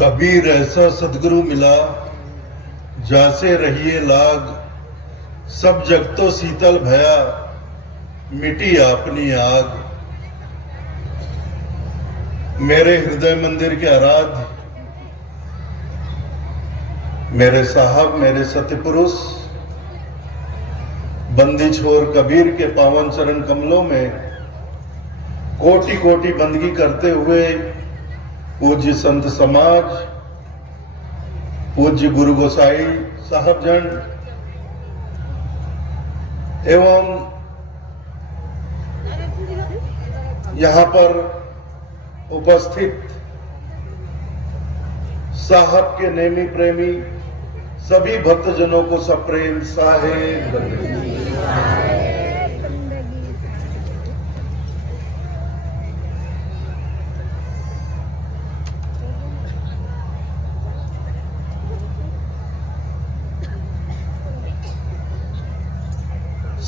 कबीर ऐसा सदगुरु मिला जासे रहिए लाग, सब जग तो शीतल भया मिटी अपनी आग। मेरे हृदय मंदिर के आराध्य मेरे साहब, मेरे सत्यपुरुष बंदी छोर कबीर के पावन चरण कमलों में कोटि कोटि बंदगी करते हुए पूज्य संत समाज, पूज्य गुरु गोसाई साहबजन एवं यहां पर उपस्थित साहब के नेमी प्रेमी सभी भक्तजनों को सप्रेम साहेब।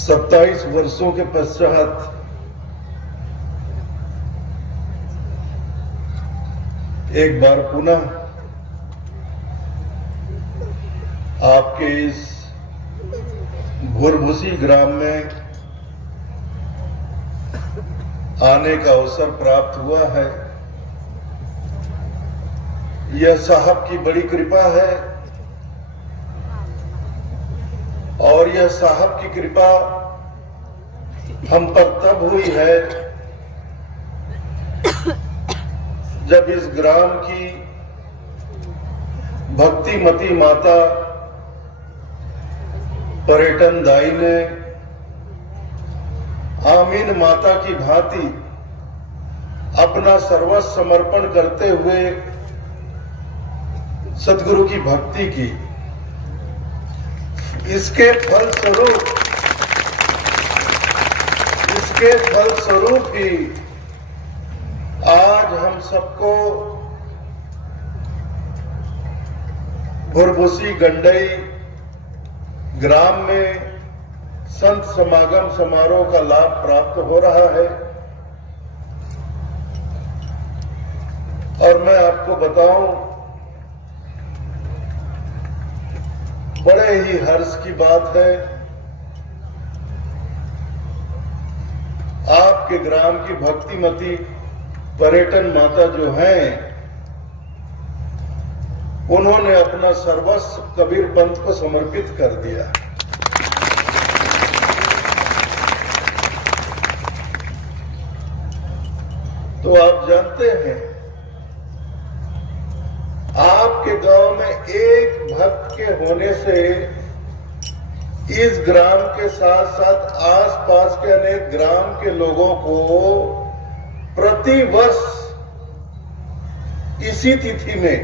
27 वर्षों के पश्चात एक बार पुनः आपके इस भुरभुसी ग्राम में आने का अवसर प्राप्त हुआ है। यह साहब की बड़ी कृपा है और यह साहब की कृपा हम पर तब हुई है जब इस ग्राम की भक्तिमती माता पर्यटन दाई ने आमीन माता की भांति अपना सर्वस्व समर्पण करते हुए सतगुरु की भक्ति की। इसके फलस्वरूप ही आज हम सबको भुरभुसी गंडई ग्राम में संत समागम समारोह का लाभ प्राप्त हो रहा है। और मैं आपको बताऊं, बड़े ही हर्ष की बात है, आपके ग्राम की भक्तिमती पर्यटन माता जो हैं, उन्होंने अपना सर्वस्व कबीर पंथ को समर्पित कर दिया। तो आप जानते हैं, आपके गांव में एक भक्त के होने से इस ग्राम के साथ साथ आसपास के अनेक ग्राम के लोगों को प्रति वर्ष इसी तिथि में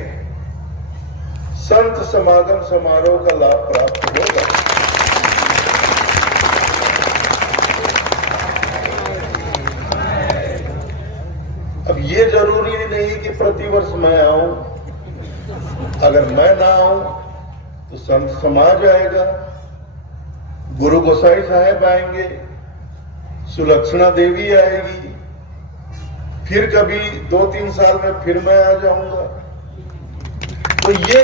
संत समागम समारोह का लाभ प्राप्त होगा। अब ये जरूरी नहीं कि प्रतिवर्ष मैं आऊं। अगर मैं ना आऊं तो संत समाज आएगा, गुरु गोसाई साहेब आएंगे, सुलक्षणा देवी आएगी, फिर कभी 2-3 साल में फिर मैं आ जाऊंगा। तो ये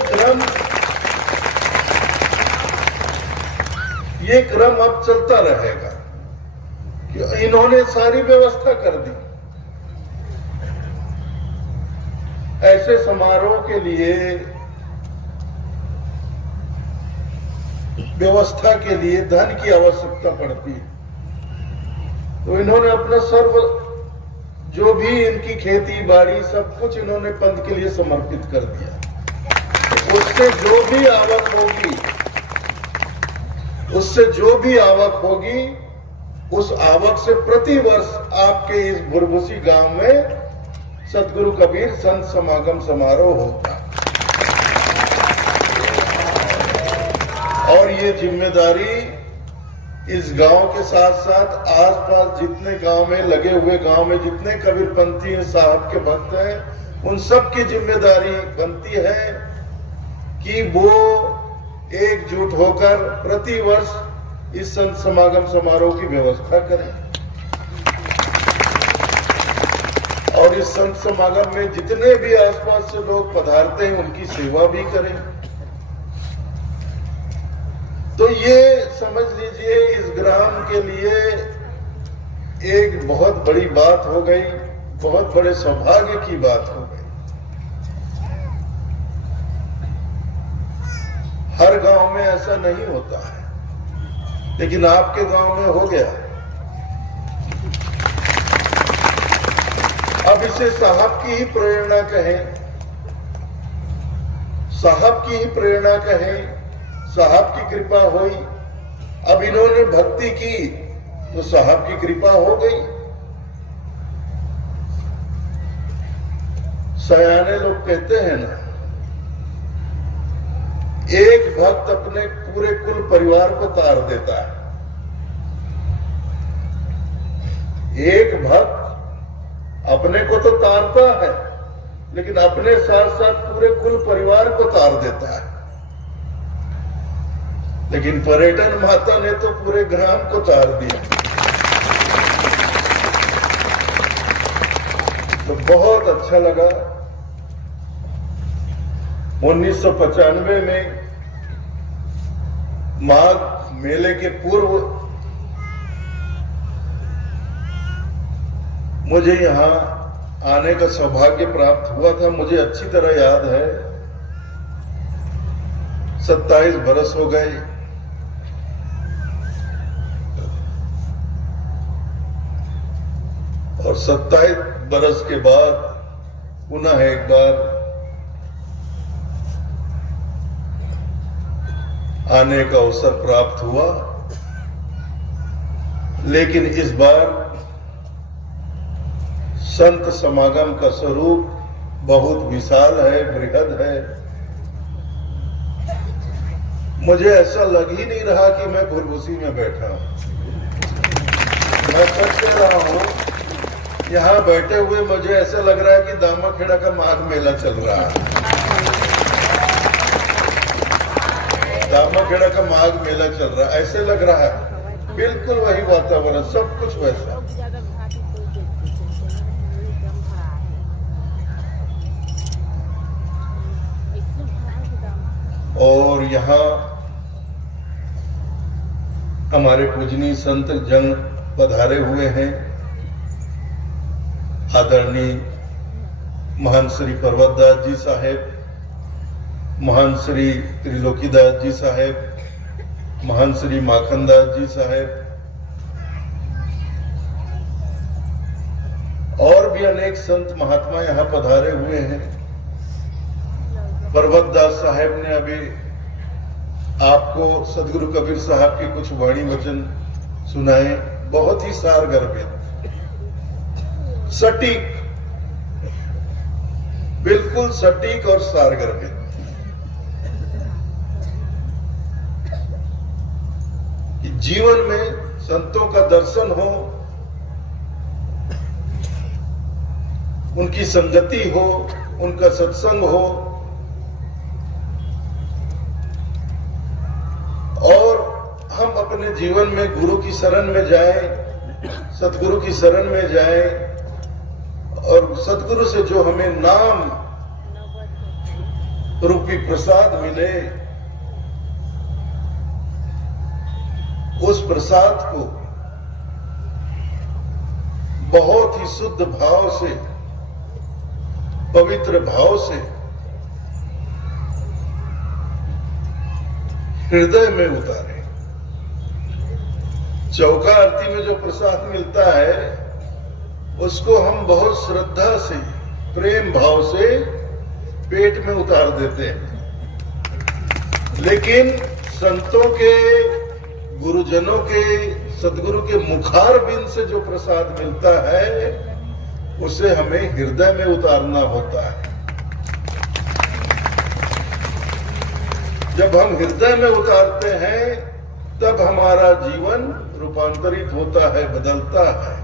क्रम अब चलता रहेगा कि इन्होंने सारी व्यवस्था कर दी। ऐसे समारोह के लिए व्यवस्था के लिए धन की आवश्यकता पड़ती है। तो इन्होंने अपना सर्व जो भी इनकी खेती बाड़ी सब कुछ इन्होंने पंथ के लिए समर्पित कर दिया। उससे जो भी आवक होगी उस आवक से प्रति वर्ष आपके इस भुरभुसी गांव में सतगुरु कबीर संत समागम समारोह होता। और ये जिम्मेदारी इस गांव के साथ साथ आसपास जितने गांव में लगे हुए गांव में जितने कबीरपंथी साहब के भक्त हैं, उन सब की जिम्मेदारी बनती है कि वो एकजुट होकर प्रति वर्ष इस संत समागम समारोह की व्यवस्था करें। और और इस संत समागम में जितने भी आसपास से लोग पधारते हैं उनकी सेवा भी करें। तो ये समझ लीजिए इस ग्राम के लिए एक बहुत बड़ी बात हो गई, बहुत बड़े सौभाग्य की बात हो गई। हर गांव में ऐसा नहीं होता है, लेकिन आपके गांव में हो गया। अब इसे साहब की ही प्रेरणा कहें, साहब की ही प्रेरणा कहें, साहब की कृपा हुई। अब इन्होंने भक्ति की तो साहब की कृपा हो गई। सयाने लोग कहते हैं ना, एक भक्त अपने पूरे कुल परिवार को तार देता है। एक भक्त अपने को तो तारता है, लेकिन अपने साथ साथ पूरे कुल परिवार को तार देता है। लेकिन पर्यटन माता ने तो पूरे ग्राम को तार दिया। तो बहुत अच्छा लगा। 1995 में माघ मेले के पूर्व मुझे यहां आने का सौभाग्य प्राप्त हुआ था। मुझे अच्छी तरह याद है, 27 बरस हो गए। और 27 बरस के बाद पुनः एक बार आने का अवसर प्राप्त हुआ। लेकिन इस बार संत समागम का स्वरूप बहुत विशाल है, बृहद है। मुझे ऐसा लग ही नहीं रहा कि मैं भुरभुसी में बैठा हूं। मैं सच कह रहा हूं, यहां बैठे हुए मुझे ऐसा लग रहा है कि दामाखेड़ा का माघ मेला चल रहा है। दामाखेड़ा का माघ मेला चल रहा है, ऐसे लग रहा है। बिल्कुल वही वातावरण, सब कुछ वैसा। और यहाँ हमारे पूजनीय संत जन पधारे हुए हैं। आदरणीय महान श्री पर्वतदास जी साहेब, महान श्री त्रिलोकीदास जी साहेब, महान श्री माखनदास जी साहेब और भी अनेक संत महात्मा यहाँ पधारे हुए हैं। पर्वतदास साहेब ने अभी आपको सदगुरु कबीर साहब के कुछ वाणी वचन सुनाए, बहुत ही सारगर्भित, सटीक, बिल्कुल सटीक और सारगर्भित। कि जीवन में संतों का दर्शन हो, उनकी संगति हो, उनका सत्संग हो, और हम अपने जीवन में गुरु की शरण में जाएं, सतगुरु की शरण में जाएं, और सतगुरु से जो हमें नाम रूपी प्रसाद मिले, उस प्रसाद को बहुत ही शुद्ध भाव से, पवित्र भाव से हृदय में उतारे। चौका आरती में जो प्रसाद मिलता है उसको हम बहुत श्रद्धा से, प्रेम भाव से पेट में उतार देते हैं। लेकिन संतों के, गुरुजनों के, सदगुरु के मुखार बिंद से जो प्रसाद मिलता है उसे हमें हृदय में उतारना होता है। जब हम हृदय में उतारते हैं तब हमारा जीवन रूपांतरित होता है, बदलता है।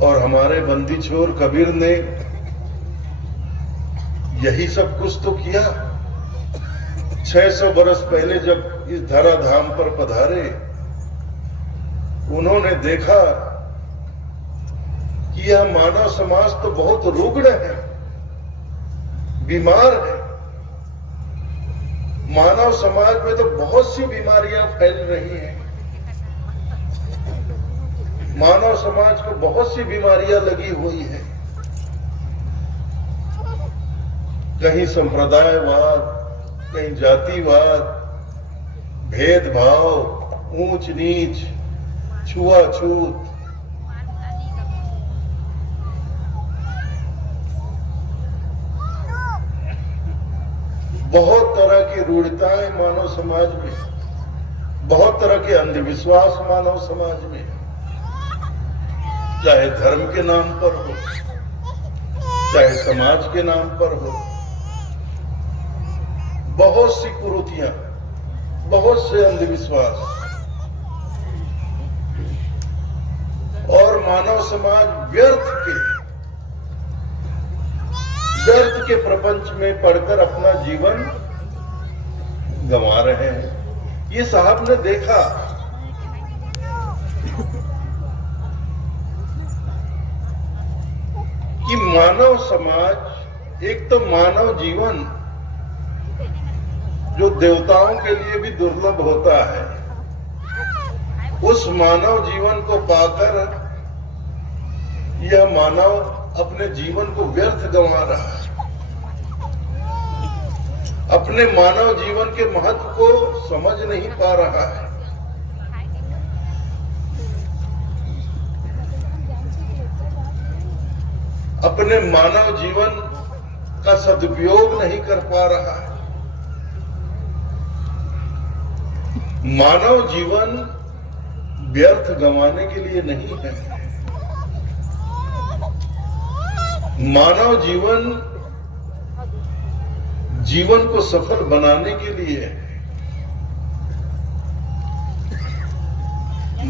और हमारे बंदी छोर कबीर ने यही सब कुछ तो किया। 600 बरस पहले जब इस धराधाम पर पधारे, उन्होंने देखा कि यह मानव समाज तो बहुत रुग्ण है, बीमार है। मानव समाज में तो बहुत सी बीमारियां फैल रही हैं। मानव समाज को बहुत सी बीमारियां लगी हुई है। कहीं संप्रदायवाद, कहीं जातिवाद, भेदभाव, ऊंच नीच, छुआछूत, बहुत तरह की रूढ़ताएं मानव समाज में, बहुत तरह के अंधविश्वास मानव समाज में, चाहे धर्म के नाम पर हो, चाहे समाज के नाम पर हो। बहुत सी कुरीतियां, बहुत से अंधविश्वास, और मानव समाज व्यर्थ के प्रपंच में पड़कर अपना जीवन गंवा रहे हैं। ये साहब ने देखा कि मानव समाज, एक तो मानव जीवन जो देवताओं के लिए भी दुर्लभ होता है, उस मानव जीवन को पाकर यह मानव अपने जीवन को व्यर्थ गंवा रहा है। अपने मानव जीवन के महत्व को समझ नहीं पा रहा है। अपने मानव जीवन का सदुपयोग नहीं कर पा रहा है। मानव जीवन व्यर्थ गंवाने के लिए नहीं है। मानव जीवन को सफल बनाने के लिए,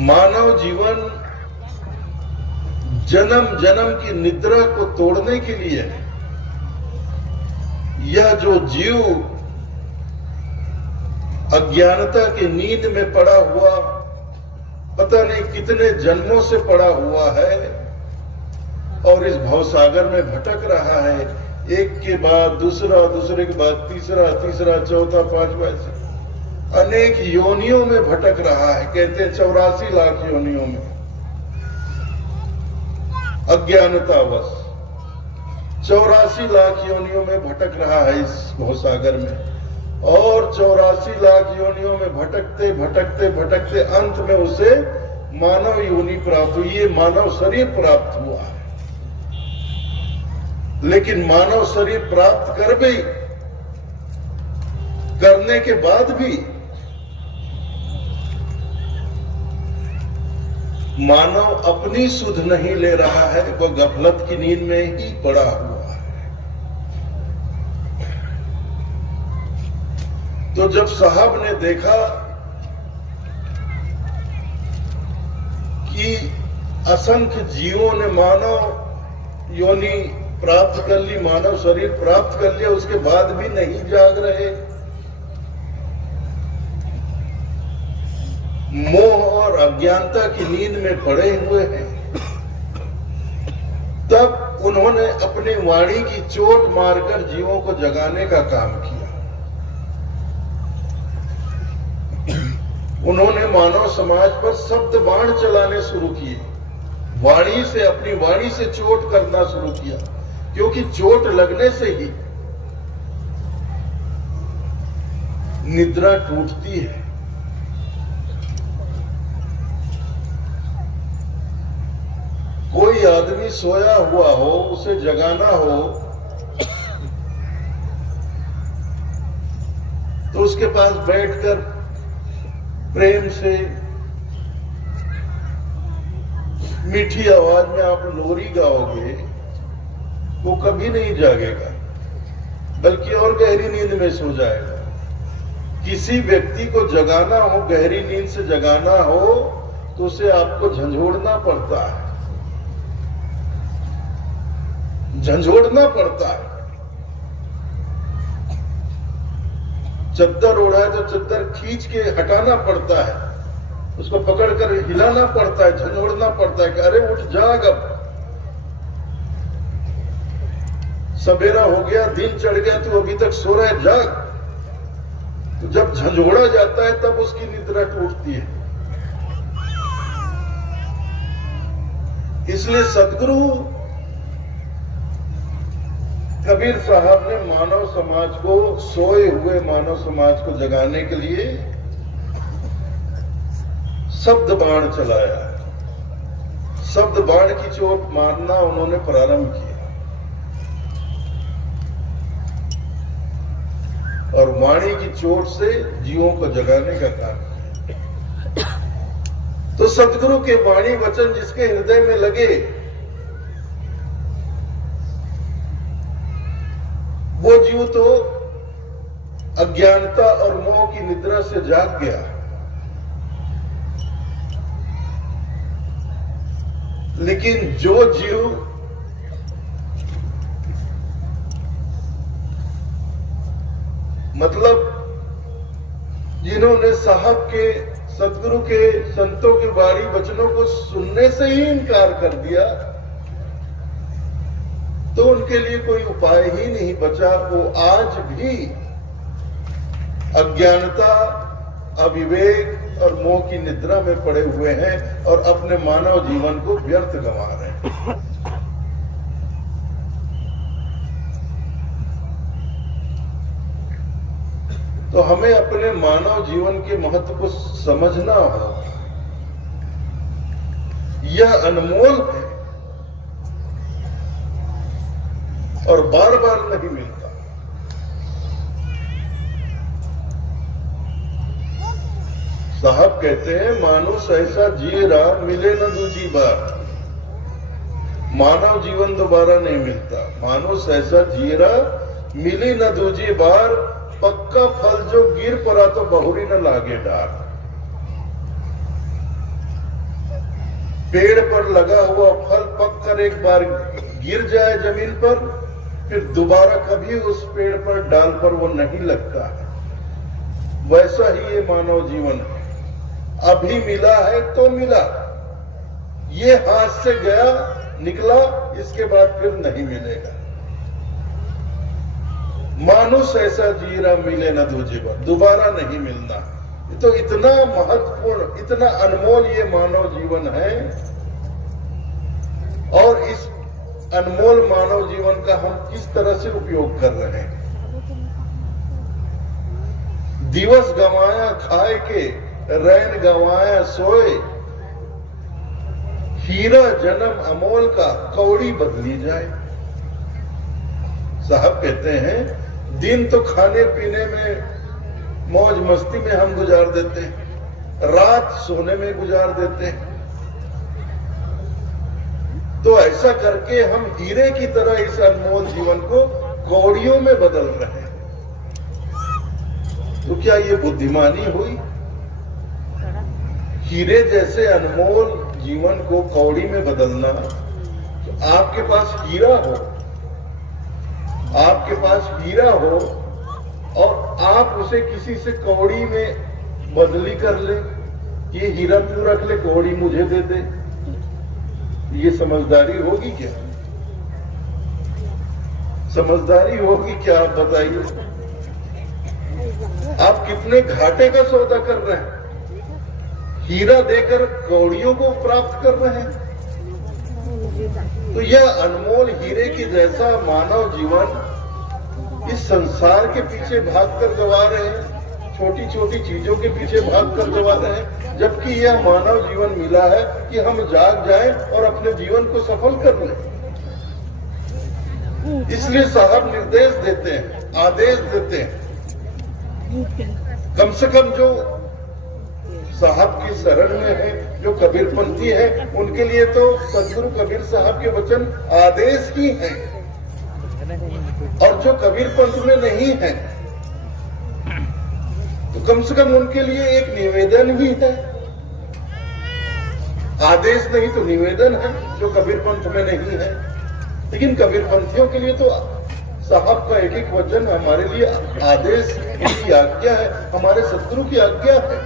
मानव जीवन जन्म जन्म की निद्रा को तोड़ने के लिए, यह जो जीव अज्ञानता की नींद में पड़ा हुआ, पता नहीं कितने जन्मों से पड़ा हुआ है और इस भवसागर में भटक रहा है, एक के बाद दूसरा, दूसरे के बाद तीसरा, तीसरा चौथा, पांचवा, अनेक योनियों में भटक रहा है। कहते हैं 84 लाख योनियों में अज्ञानतावश 84 लाख योनियों में भटक रहा है इस भवसागर में। और 84 लाख योनियों में भटकते भटकते भटकते अंत में उसे मानव योनि प्राप्त हुई, ये मानव शरीर प्राप्त हुआ है। लेकिन मानव शरीर प्राप्त करने के बाद भी मानव अपनी सुध नहीं ले रहा है, वह गफलत की नींद में ही पड़ा हुआ है। तो जब साहब ने देखा कि असंख्य जीवों ने मानव योनि प्राप्त कर ली, मानव शरीर प्राप्त कर लिया, उसके बाद भी नहीं जाग रहे, मोह और अज्ञानता की नींद में पड़े हुए हैं, तब उन्होंने अपनी वाणी की चोट मारकर जीवों को जगाने का काम किया। उन्होंने मानव समाज पर शब्द बाण चलाने शुरू किए, वाणी से, अपनी वाणी से चोट करना शुरू किया, क्योंकि चोट लगने से ही निद्रा टूटती है। कोई आदमी सोया हुआ हो, उसे जगाना हो तो उसके पास बैठकर प्रेम से मीठी आवाज में आप लोरी गाओगे, वो कभी नहीं जागेगा, बल्कि और गहरी नींद में सो जाएगा। किसी व्यक्ति को जगाना हो, गहरी नींद से जगाना हो, तो उसे आपको झंझोड़ना पड़ता है, झंझोड़ना पड़ता है। चद्दर ओढ़ा है तो चद्दर खींच के हटाना पड़ता है, उसको पकड़कर हिलाना पड़ता है, झंझोड़ना पड़ता है कि अरे उठ जाग, अब सवेरा हो गया, दिन चढ़ गया, तू अभी तक सो रहा है, जाग। तो जब झंझोड़ा जाता है तब उसकी निद्रा टूटती है। इसलिए सदगुरु कबीर साहब ने मानव समाज को, सोए हुए मानव समाज को जगाने के लिए शब्द बाण चलाया। शब्द बाण की चोट मारना उन्होंने प्रारंभ किया और वाणी की चोट से जीवों को जगाने का काम किया। तो सदगुरु के वाणी वचन जिसके हृदय में लगे वो जीव तो अज्ञानता और मोह की निद्रा से जाग गया। लेकिन जो जीव मतलब जिन्होंने साहब के, सदगुरु के, संतों के वाणी वचनों को सुनने से ही इनकार कर दिया, तो उनके लिए कोई उपाय ही नहीं बचा। वो आज भी अज्ञानता, अविवेक और मोह की निद्रा में पड़े हुए हैं और अपने मानव जीवन को व्यर्थ गंवा रहे हैं। तो हमें अपने मानव जीवन के महत्व को समझना होगा। यह अनमोल है और बार बार नहीं मिलता। साहब कहते हैं मानुष ऐसा जिए रहा मिले न दूसरी बार। मानव जीवन दोबारा नहीं मिलता। मानुष ऐसा जिए रहा मिली न दूसरी बार, पक्का फल जो गिर पड़ा तो बहुरी न लागे डार। पेड़ पर लगा हुआ फल पक कर एक बार गिर जाए जमीन पर, फिर दोबारा कभी उस पेड़ पर, डाल पर वो नहीं लगता है। वैसा ही ये मानव जीवन है। अभी मिला है तो मिला, ये हाथ से गया निकला, इसके बाद फिर नहीं मिलेगा। मानुष ऐसा जीरा मिले न दूजे बार, दोबारा नहीं मिलना। तो इतना महत्वपूर्ण, इतना अनमोल ये मानव जीवन है और इस अनमोल मानव जीवन का हम किस तरह से उपयोग कर रहे हैं। दिवस गंवाया खाए के, रैन गंवाया सोए, हीरा जन्म अमोल का कौड़ी बदली जाए। साहब कहते हैं दिन तो खाने पीने में, मौज मस्ती में हम गुजार देते हैं, रात सोने में गुजार देते हैं। तो ऐसा करके हम हीरे की तरह इस अनमोल जीवन को कौड़ियों में बदल रहे हैं। तो क्या ये बुद्धिमानी हुई? हीरे जैसे अनमोल जीवन को कौड़ी में बदलना। तो आपके पास हीरा हो, आपके पास हीरा हो और आप उसे किसी से कौड़ी में बदली कर ले, ये हीरा तू रख ले, कौड़ी मुझे दे दे, ये समझदारी होगी क्या? समझदारी होगी क्या? आप बताइए। आप कितने घाटे का सौदा कर रहे हैं? हीरा देकर कौड़ियों को प्राप्त कर रहे हैं। तो यह अनमोल हीरे की जैसा मानव जीवन इस संसार के पीछे भागकर गवा रहे हैं, छोटी छोटी चीजों के पीछे भागकर गवा रहे हैं, जबकि यह मानव जीवन मिला है कि हम जाग जाएं और अपने जीवन को सफल कर लें। इसलिए साहब निर्देश देते हैं, आदेश देते हैं। कम से कम जो साहब की शरण में है, जो कबीरपंथी है, उनके लिए तो सदगुरु कबीर साहब के वचन आदेश ही हैं। और जो कबीरपंथ में नहीं है तो कम से कम उनके लिए एक निवेदन ही है। आदेश नहीं तो निवेदन है, जो कबीरपंथ में नहीं है। लेकिन कबीरपंथियों के लिए तो साहब का एक एक वचन हमारे लिए आदेश की आज्ञा है, हमारे सदगुरु की आज्ञा है।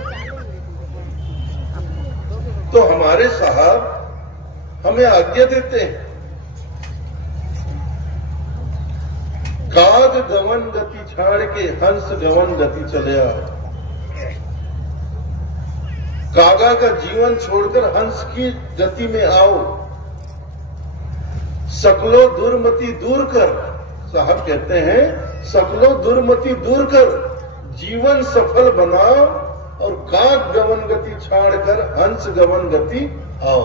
तो हमारे साहब हमें आज्ञा देते हैं, काग गवन गति छाड़ के हंस गवन गति चले आओ। कागा का जीवन छोड़कर हंस की गति में आओ। सकलो दुर्मति दूर कर, साहब कहते हैं सकलो दुर्मति दूर कर, जीवन सफल बनाओ और काग गवन गति छाड़कर हंस गवन गति आओ।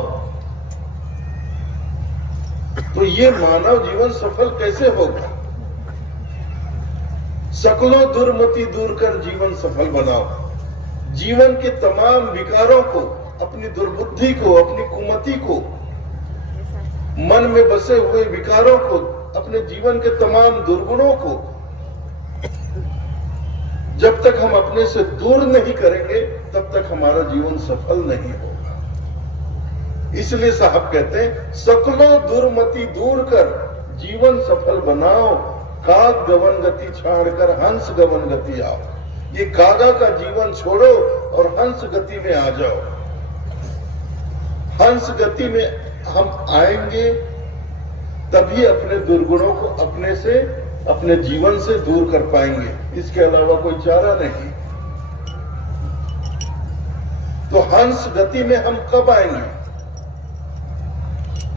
तो ये मानव जीवन सफल कैसे होगा? सकलो दुर्मति दूर कर जीवन सफल बनाओ। जीवन के तमाम विकारों को, अपनी दुर्बुद्धि को, अपनी कुमति को, मन में बसे हुए विकारों को, अपने जीवन के तमाम दुर्गुणों को जब तक हम अपने से दूर नहीं करेंगे तब तक हमारा जीवन सफल नहीं होगा। इसलिए साहब कहते हैं सकलो दुर्मति दूर कर जीवन सफल बनाओ, काग गवन गति छाड़कर हंस गवन गति आओ। ये कागा का जीवन छोड़ो और हंस गति में आ जाओ। हंस गति में हम आएंगे तभी अपने दुर्गुणों को अपने से, अपने जीवन से दूर कर पाएंगे। इसके अलावा कोई चारा नहीं। तो हंस गति में हम कब आएंगे?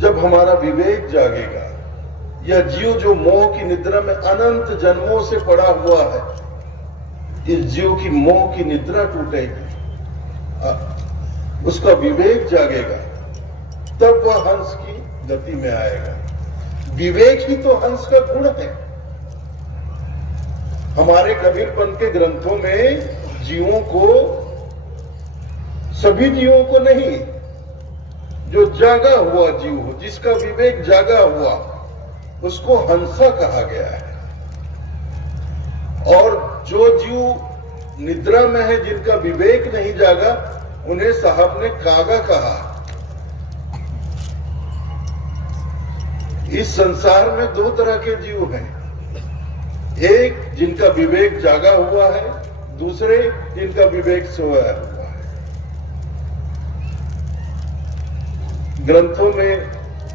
जब हमारा विवेक जागेगा। यह जीव जो मोह की निद्रा में अनंत जन्मों से पड़ा हुआ है, इस जीव की मोह की निद्रा टूटेगी, उसका विवेक जागेगा, तब वह हंस की गति में आएगा। विवेक ही तो हंस का गुण है। हमारे कबीरपंथ के ग्रंथों में जीवों को, सभी जीवों को नहीं, जो जागा हुआ जीव हो, जिसका विवेक जागा हुआ, उसको हंसा कहा गया है। और जो जीव निद्रा में है, जिनका विवेक नहीं जागा, उन्हें साहब ने कागा कहा। इस संसार में दो तरह के जीव हैं, एक जिनका विवेक जागा हुआ है, दूसरे जिनका विवेक सोया हुआ है। ग्रंथों में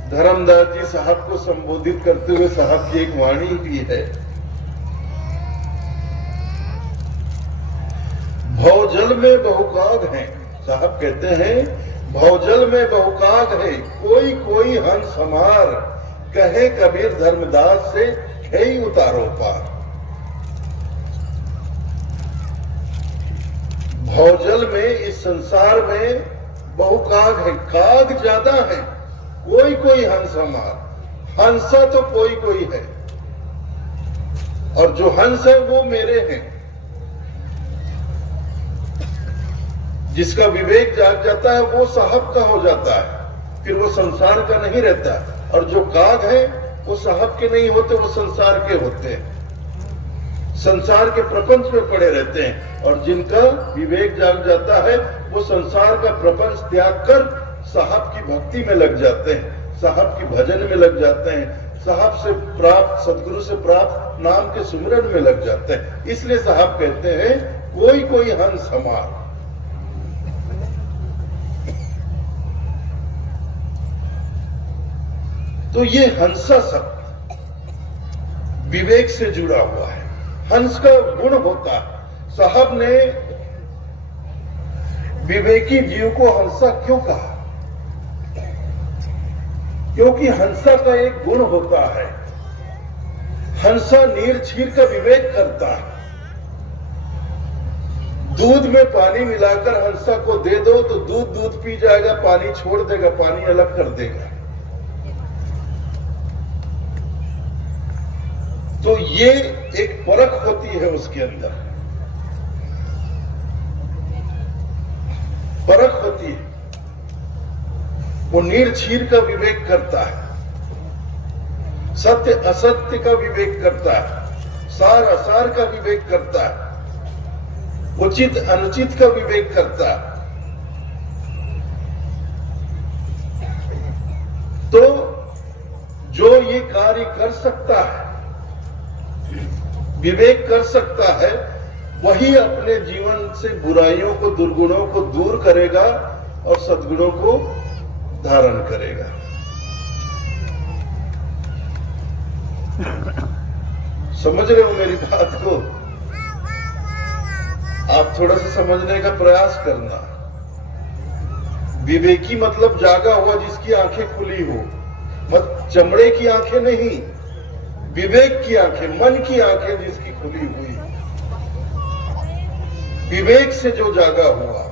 धर्मदास जी साहब को संबोधित करते हुए साहब की एक वाणी भी है, भवजल में बहुकाग है। साहब कहते हैं भवजल में बहुकाग है, कोई कोई हंस हमार, कहे कबीर धर्मदास से खेई उतारो पार। भवजल में, इस संसार में बहुकाग है, काग ज्यादा है, कोई कोई हंस हमार। हंसा तो कोई कोई है, और जो हंस है वो मेरे हैं। जिसका विवेक जाग जाता है वो साहब का हो जाता है, फिर वो संसार का नहीं रहता। और जो काग है वो साहब के नहीं होते, वो संसार के होते हैं, संसार के प्रपंच में पड़े रहते हैं। और जिनका विवेक जाग जाता है वो संसार का प्रपंच त्याग कर साहब की भक्ति में लग जाते हैं, साहब की भजन में लग जाते हैं, साहब से प्राप्त, सदगुरु से प्राप्त नाम के सुमिरन में लग जाते हैं। इसलिए साहब कहते हैं कोई कोई हंस हमार। तो ये हंसा शब्द विवेक से जुड़ा हुआ है, हंस का गुण होता है। साहब ने विवेकी जीव को हंसा क्यों कहा? क्योंकि हंसा का एक गुण होता है, हंसा नीर छीर का विवेक करता है। दूध में पानी मिलाकर हंसा को दे दो तो दूध दूध पी जाएगा, पानी छोड़ देगा, पानी अलग कर देगा। तो ये एक परख होती है उसके अंदर, परख होती है। वो नीर छीर का विवेक करता है, सत्य असत्य का विवेक करता है, सार असार का विवेक करता है, उचित अनुचित का विवेक करता है। तो जो ये कार्य कर सकता है, विवेक कर सकता है, वही अपने जीवन से बुराइयों को, दुर्गुणों को दूर करेगा और सद्गुणों को धारण करेगा। समझ रहे हो मेरी बात को? आप थोड़ा सा समझने का प्रयास करना। विवेकी मतलब जागा हुआ, जिसकी आंखें खुली हो, मत चमड़े की आंखें नहीं, विवेक की आंखें, मन की आंखें जिसकी खुली हुई, विवेक से जो जागा हुआ।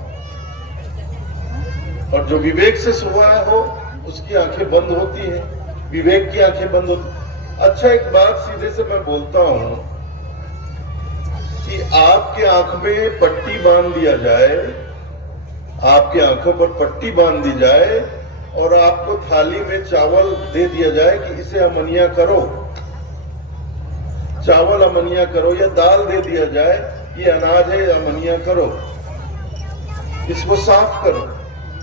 और जो विवेक से सोया हो उसकी आंखें बंद होती हैं, विवेक की आंखें बंद होती। अच्छा, एक बात सीधे से मैं बोलता हूं कि आपके आंख में पट्टी बांध दिया जाए, आपकी आंखों पर पट्टी बांध दी जाए और आपको थाली में चावल दे दिया जाए कि इसे अमनिया करो, चावल अमनिया करो, या दाल दे दिया जाए, ये अनाज है अमनिया करो, इसको साफ करो,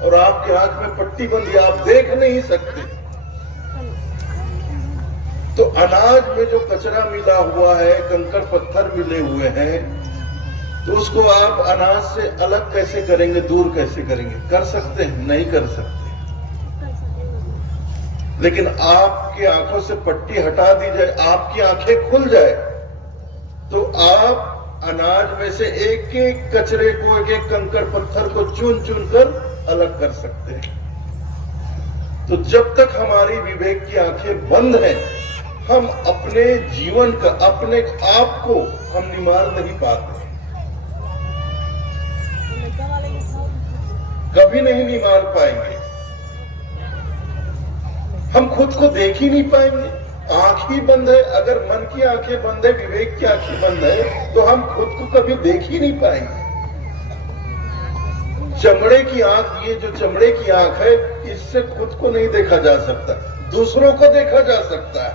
और आपके आंख में पट्टी बंधी, आप देख नहीं सकते। तो अनाज में जो कचरा मिला हुआ है, कंकड़ पत्थर मिले हुए हैं, तो उसको आप अनाज से अलग कैसे करेंगे, दूर कैसे करेंगे? कर सकते हैं? नहीं कर सकते। लेकिन आपकी आंखों से पट्टी हटा दी जाए, आपकी आंखें खुल जाए, तो आप अनाज में से एक एक कचरे को, एक एक कंकड़ पत्थर को चुन चुन कर अलग कर सकते हैं। तो जब तक हमारी विवेक की आंखें बंद हैं, हम अपने जीवन का, अपने आप को हम निमार नहीं पाते, कभी नहीं निमार पाएंगे। हम खुद को देख ही नहीं पाएंगे, आंख ही बंद है। अगर मन की आंखें बंद है, विवेक की आंखें बंद है, तो हम खुद को कभी देख ही नहीं पाएंगे। चमड़े की आंख, ये जो चमड़े की आंख है, इससे खुद को नहीं देखा जा सकता, दूसरों को देखा जा सकता है,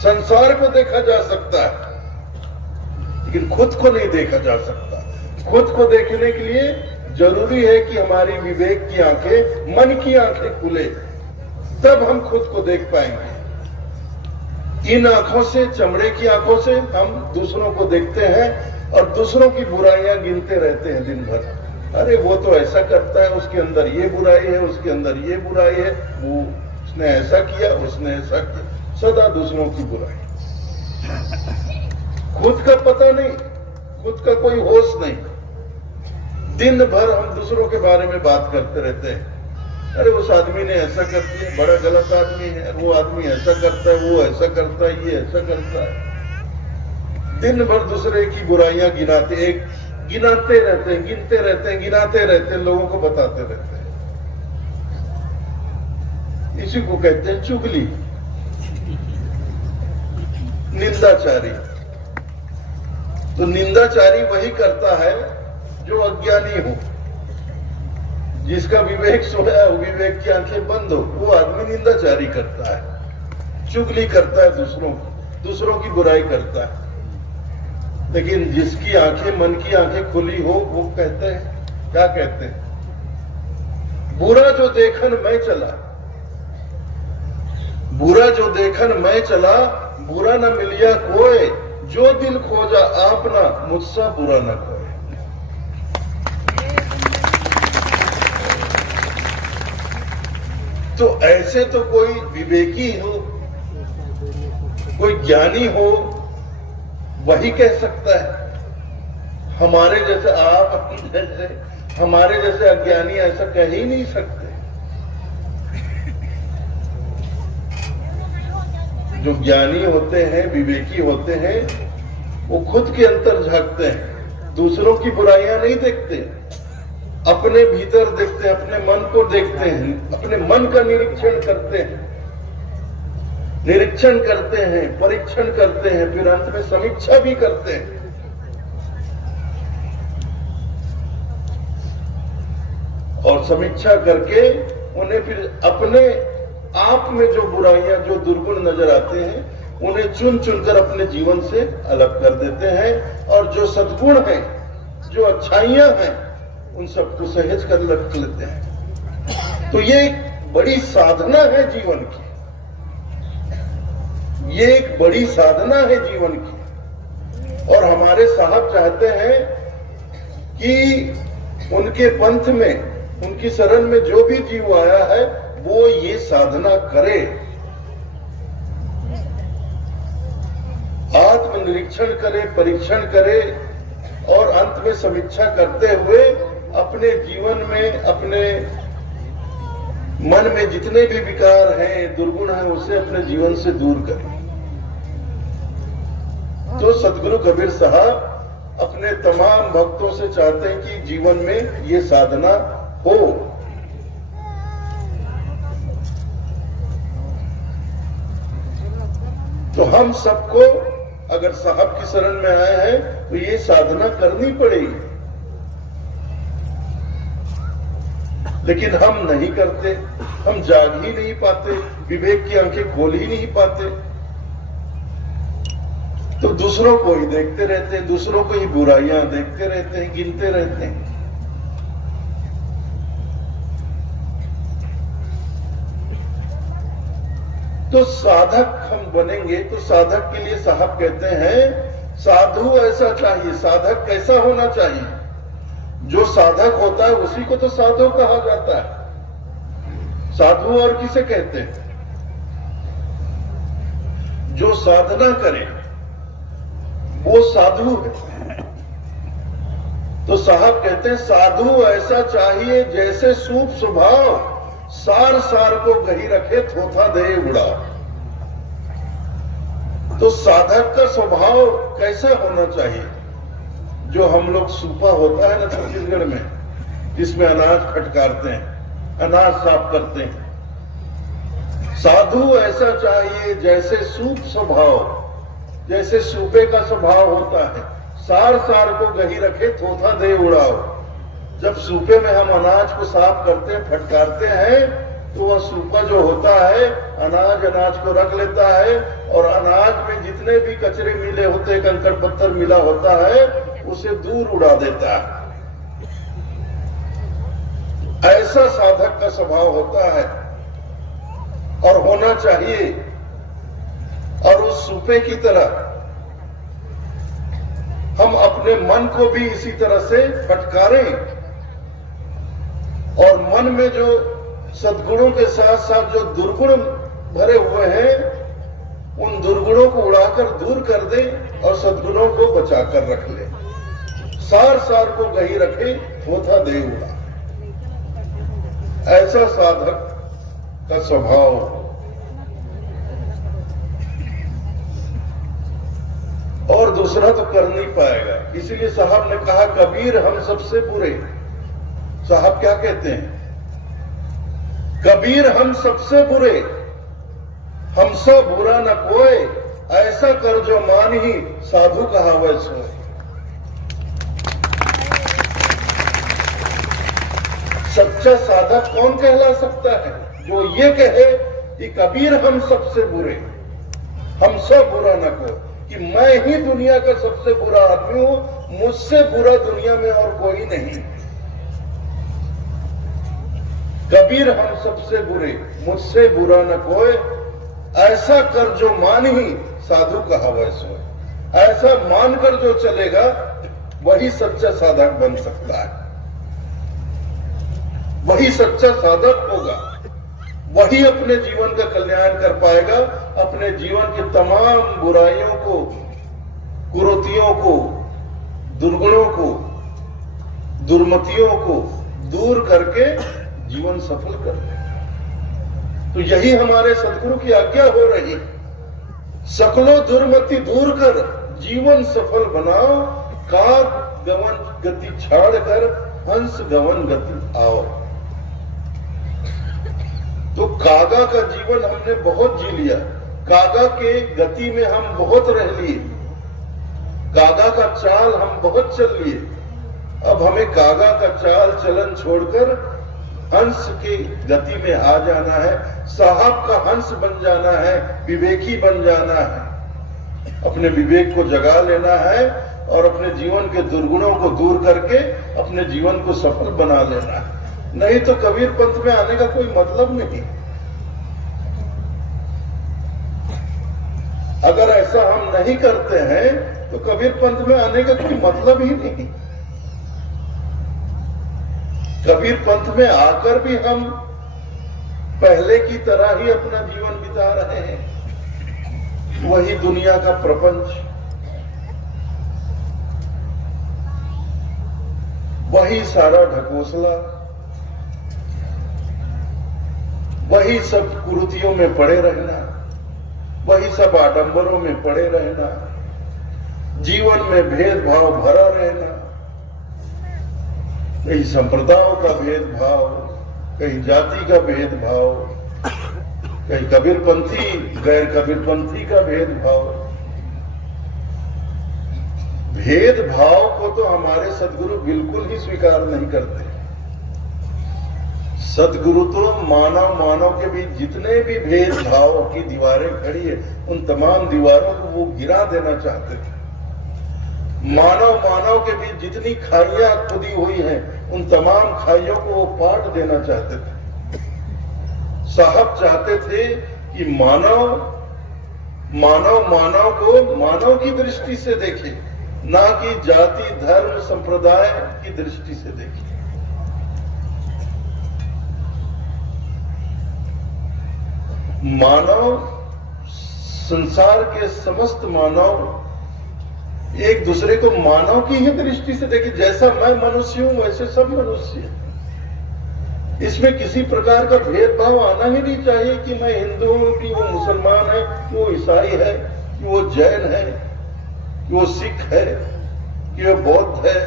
संसार को देखा जा सकता है, लेकिन खुद को नहीं देखा जा सकता। खुद को देखने के लिए जरूरी है कि हमारी विवेक की आंखें, मन की आंखें खुले, तब हम खुद को देख पाएंगे। इन आंखों से, चमड़े की आंखों से हम दूसरों को देखते हैं और दूसरों की बुराइयां गिनते रहते हैं दिन भर। अरे वो तो ऐसा करता है, उसके अंदर ये बुराई है, उसके अंदर ये बुराई है, वो उसने ऐसा किया, उसने ऐसा किया, सदा दूसरों की बुराई। खुद का पता नहीं, खुद का कोई होश नहीं। दिन भर हम दूसरों के बारे में बात करते रहते हैं। अरे उस आदमी ने ऐसा कर दिया, बड़ा गलत आदमी है, वो आदमी ऐसा करता है, वो ऐसा करता है, ये ऐसा करता है। दिन भर दूसरे की बुराइयां गिनाते रहते हैं, गिनते रहते हैं, गिनाते रहते हैं, लोगों को बताते रहते हैं। इसी को कहते हैं चुगली, निंदाचारी। तो निंदाचारी वही करता है जो अज्ञानी हो, जिसका विवेक सोया हो, विवेक की आंखें बंद हो, वो आदमी निंदाचारी करता है, चुगली करता है, दूसरों की बुराई करता है। लेकिन जिसकी आंखें, मन की आंखें खुली हो, वो कहते हैं, क्या कहते हैं? बुरा जो देखन मैं चला, बुरा जो देखन मैं चला, बुरा न मिलिया कोई, जो दिल खोजा आपना, मुझसा बुरा न कोई। तो ऐसे तो कोई विवेकी हो, कोई ज्ञानी हो, वही कह सकता है। हमारे जैसे, आप जैसे, हमारे जैसे अज्ञानी ऐसा कह ही नहीं सकते। जो ज्ञानी होते हैं, विवेकी होते हैं, वो खुद के अंतर झांकते हैं, दूसरों की बुराइयां नहीं देखते, अपने भीतर देखते हैं, अपने मन को देखते हैं, अपने मन का निरीक्षण करते हैं, परीक्षण करते हैं, फिर अंत में समीक्षा भी करते हैं। और समीक्षा करके उन्हें फिर अपने आप में जो बुराइयां, जो दुर्गुण नजर आते हैं, उन्हें चुन चुनकर अपने जीवन से अलग कर देते हैं, और जो सद्गुण हैं, जो अच्छाइयां हैं, उन सबको सहेज कर रख लेते हैं। तो ये एक बड़ी साधना है जीवन की, ये एक बड़ी साधना है जीवन की। और हमारे साहब चाहते हैं कि उनके पंथ में उनकी शरण में जो भी जीव आया है वो ये साधना करे, आत्मनिरीक्षण करे, परीक्षण करे और अंत में समीक्षा करते हुए अपने जीवन में, अपने मन में जितने भी विकार हैं, दुर्गुण हैं, उसे अपने जीवन से दूर करें। तो सदगुरु कबीर साहब अपने तमाम भक्तों से चाहते हैं कि जीवन में ये साधना हो। तो हम सबको अगर साहब की शरण में आए हैं तो ये साधना करनी पड़ेगी, लेकिन हम नहीं करते, हम जाग ही नहीं पाते, विवेक की आंखें खोल ही नहीं पाते, तो दूसरों को ही देखते रहते हैं, दूसरों को ही बुराइयां देखते रहते हैं, गिनते रहते हैं। तो साधक हम बनेंगे तो साधक के लिए साहब कहते हैं साधु ऐसा चाहिए। साधक कैसा होना चाहिए? जो साधक होता है उसी को तो साधु कहा जाता है। साधु और किसे कहते हैं? जो साधना करे वो साधु है। तो साहब कहते हैं साधु ऐसा चाहिए जैसे सूप स्वभाव, सार सार को गही रखे थोथा दे उड़ा। तो साधक का स्वभाव कैसा होना चाहिए? जो हम लोग सूपा होता है ना छत्तीसगढ़ में, जिसमें अनाज फटकारते हैं, अनाज साफ करते हैं। साधु ऐसा चाहिए जैसे सूप स्वभाव, जैसे सूपे का स्वभाव होता है, सार सार को गही रखे थोथा दे उड़ाओ। जब सूपे में हम अनाज को साफ करते हैं, फटकारते हैं, तो वह सूपा जो होता है अनाज को रख लेता है और अनाज में जितने भी कचरे मिले होते हैं, कंकड़ पत्थर मिला होता है, उसे दूर उड़ा देता है। ऐसा साधक का स्वभाव होता है और होना चाहिए। और उस सूपे की तरह हम अपने मन को भी इसी तरह से फटकारें और मन में जो सद्गुणों के साथ साथ जो दुर्गुण भरे हुए हैं, उन दुर्गुणों को उड़ाकर दूर कर दें और सद्गुणों को बचाकर रख ले। सार सार को गही रखे थोथा दे उड़ा। ऐसा साधक का स्वभाव। और दूसरा तो कर नहीं पाएगा। इसीलिए साहब ने कहा कबीर हम सबसे बुरे। साहब क्या कहते हैं? कबीर हम सबसे बुरे, हमसे बुरा न कोई, ऐसा कर जो मान ही साधु कहावत सोए। सच्चा साधक कौन कहला सकता है? जो ये कहे कि कबीर हम सबसे बुरे, हमसे बुरा न कोई, कि मैं ही दुनिया का सबसे बुरा आदमी हूं, मुझसे बुरा दुनिया में और कोई नहीं। कबीर हम सबसे बुरे, मुझसे बुरा न कोई, ऐसा कर जो मान ही साधु कहावत सोए। ऐसा मानकर जो चलेगा वही सच्चा साधक बन सकता है, वही सच्चा साधक होगा, वही अपने जीवन का कल्याण कर पाएगा। अपने जीवन की तमाम बुराइयों को, कुरीतियों को, दुर्गुणों को, दुर्मतियों को दूर करके जीवन सफल कर ले। तो यही हमारे सदगुरु की आज्ञा हो रही। सकलो दुर्मति दूर कर जीवन सफल बनाओ, काग गवन गति छाड़ कर हंस गवन गति आओ। तो कागा का जीवन हमने बहुत जी लिया, कागा के गति में हम बहुत रह लिए, कागा का चाल हम बहुत चल लिए। अब हमें कागा का चाल चलन छोड़कर हंस की गति में आ जाना है, साहब का हंस बन जाना है, विवेकी बन जाना है। अपने विवेक को जगा लेना है और अपने जीवन के दुर्गुणों को दूर करके अपने जीवन को सफल बना लेना है। नहीं तो कबीर पंथ में आने का कोई मतलब नहीं। अगर ऐसा हम नहीं करते हैं तो कबीर पंथ में आने का कोई मतलब ही नहीं। कबीर पंथ में आकर भी हम पहले की तरह ही अपना जीवन बिता रहे हैं, वही दुनिया का प्रपंच, वही सारा ढकोसला, वही सब कुरीतियों में पड़े रहना, वही सब आडंबरों में पड़े रहना, जीवन में भेदभाव भरा रहना, कहीं संप्रदायों का भेदभाव, कहीं जाति का भेदभाव, कहीं कबीरपंथी गैर कबीरपंथी का भेदभाव। भेदभाव को तो हमारे सदगुरु बिल्कुल ही स्वीकार नहीं करते। सदगुरु तो मानव मानव के बीच जितने भी भेदभाव की दीवारें खड़ी है, उन तमाम दीवारों को वो गिरा देना चाहते थे। मानव मानव के बीच जितनी खाइयां खुदी हुई हैं, उन तमाम खाइयों को वो पाट देना चाहते थे। साहब चाहते थे कि मानव को मानव की दृष्टि से देखे, ना कि जाति धर्म संप्रदाय की दृष्टि से देखे। मानव, संसार के समस्त मानव एक दूसरे को मानव की ही दृष्टि से देखे। जैसा मैं मनुष्य हूं वैसे सब मनुष्य हैं। इसमें किसी प्रकार का भेदभाव आना ही नहीं चाहिए कि मैं हिंदू हूं, कि वो मुसलमान है, कि वो ईसाई है, कि वो जैन है, कि वो सिख है, कि वो बौद्ध है।